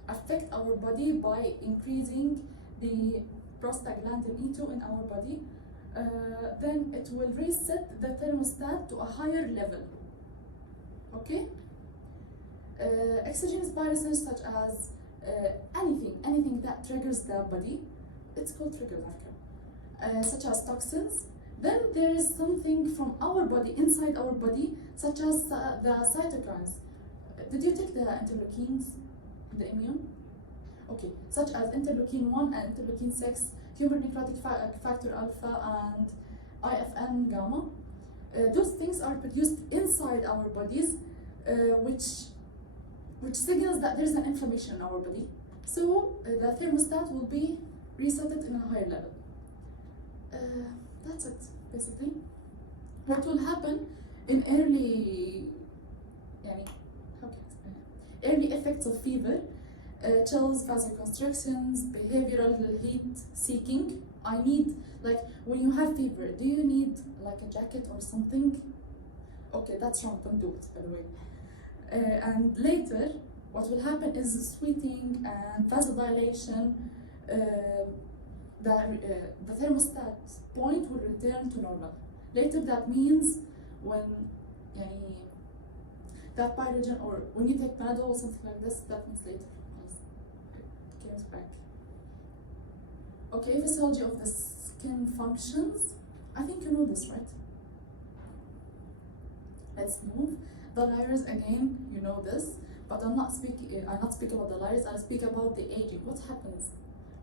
affect our body by increasing the prostaglandin E2 in our body. Then it will reset the thermostat to a higher level. Okay? Exogenous viruses such as anything that triggers the body, it's called trigger marker, such as toxins. Then there is something from our body, inside our body, such as the cytokines. Did you take the interleukins, the immune? Okay, such as interleukin 1 and interleukin 6, human necrotic factor alpha and IFN gamma. Those things are produced inside our bodies, which signals that there's an inflammation in our body. So the thermostat will be reset in a higher level. That's it, basically. What will happen in early effects of fever? Chills, vasoconstrictions, behavioral heat seeking. I need, like, when you have fever, do you need like a jacket or something? Okay, that's wrong, don't do it, by the way. And later, what will happen is sweating and vasodilation. The thermostat point will return to normal. Later, that means when that pyrogen, or when you take Panadol or something like this, that means later. It comes back. Okay, physiology of the skin functions. I think you know this, right? Let's move. The layers, again, you know this, but I'm not speaking about the layers. I'll speak about the aging. What happens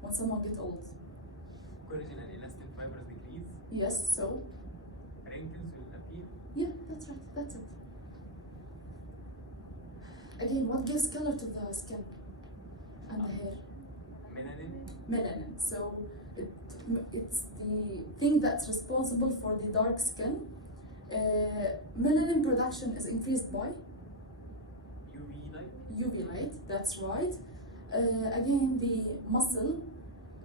when someone gets old? Collagen and elastin fibers decrease. Yes, so Wrinkles will appear. yeah, that's right. That's it. Again, what gives color to the skin and the hair? Melanin. Melanin. So it's the thing that's responsible for the dark skin. Melanin production is increased by UV light. UV light. That's right. Again, the muscle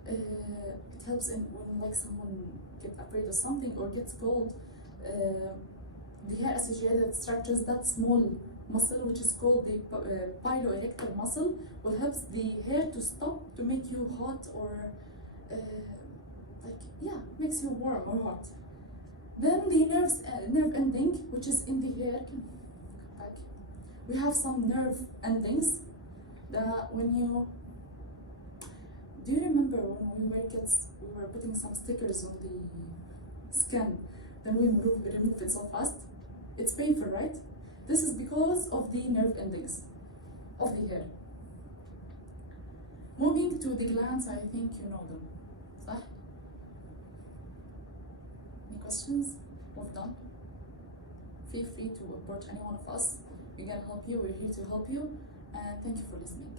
It helps in when like someone get afraid of something or gets cold. The hair associated structures that small muscle, which is called the piloelectric muscle, will help the hair to stop to make you hot or makes you warm or hot. Then the nerve ending, which is in the hair. Back. We have some nerve endings that when you do you remember when we were kids, we were putting some stickers on the skin, then we remove it so fast. It's painful, right? This is because of the nerve endings of the hair. Moving to the glands, I think you know them. صح? Any questions? We've done. Feel free to approach any one of us. We can help you. We're here to help you. And thank you for listening.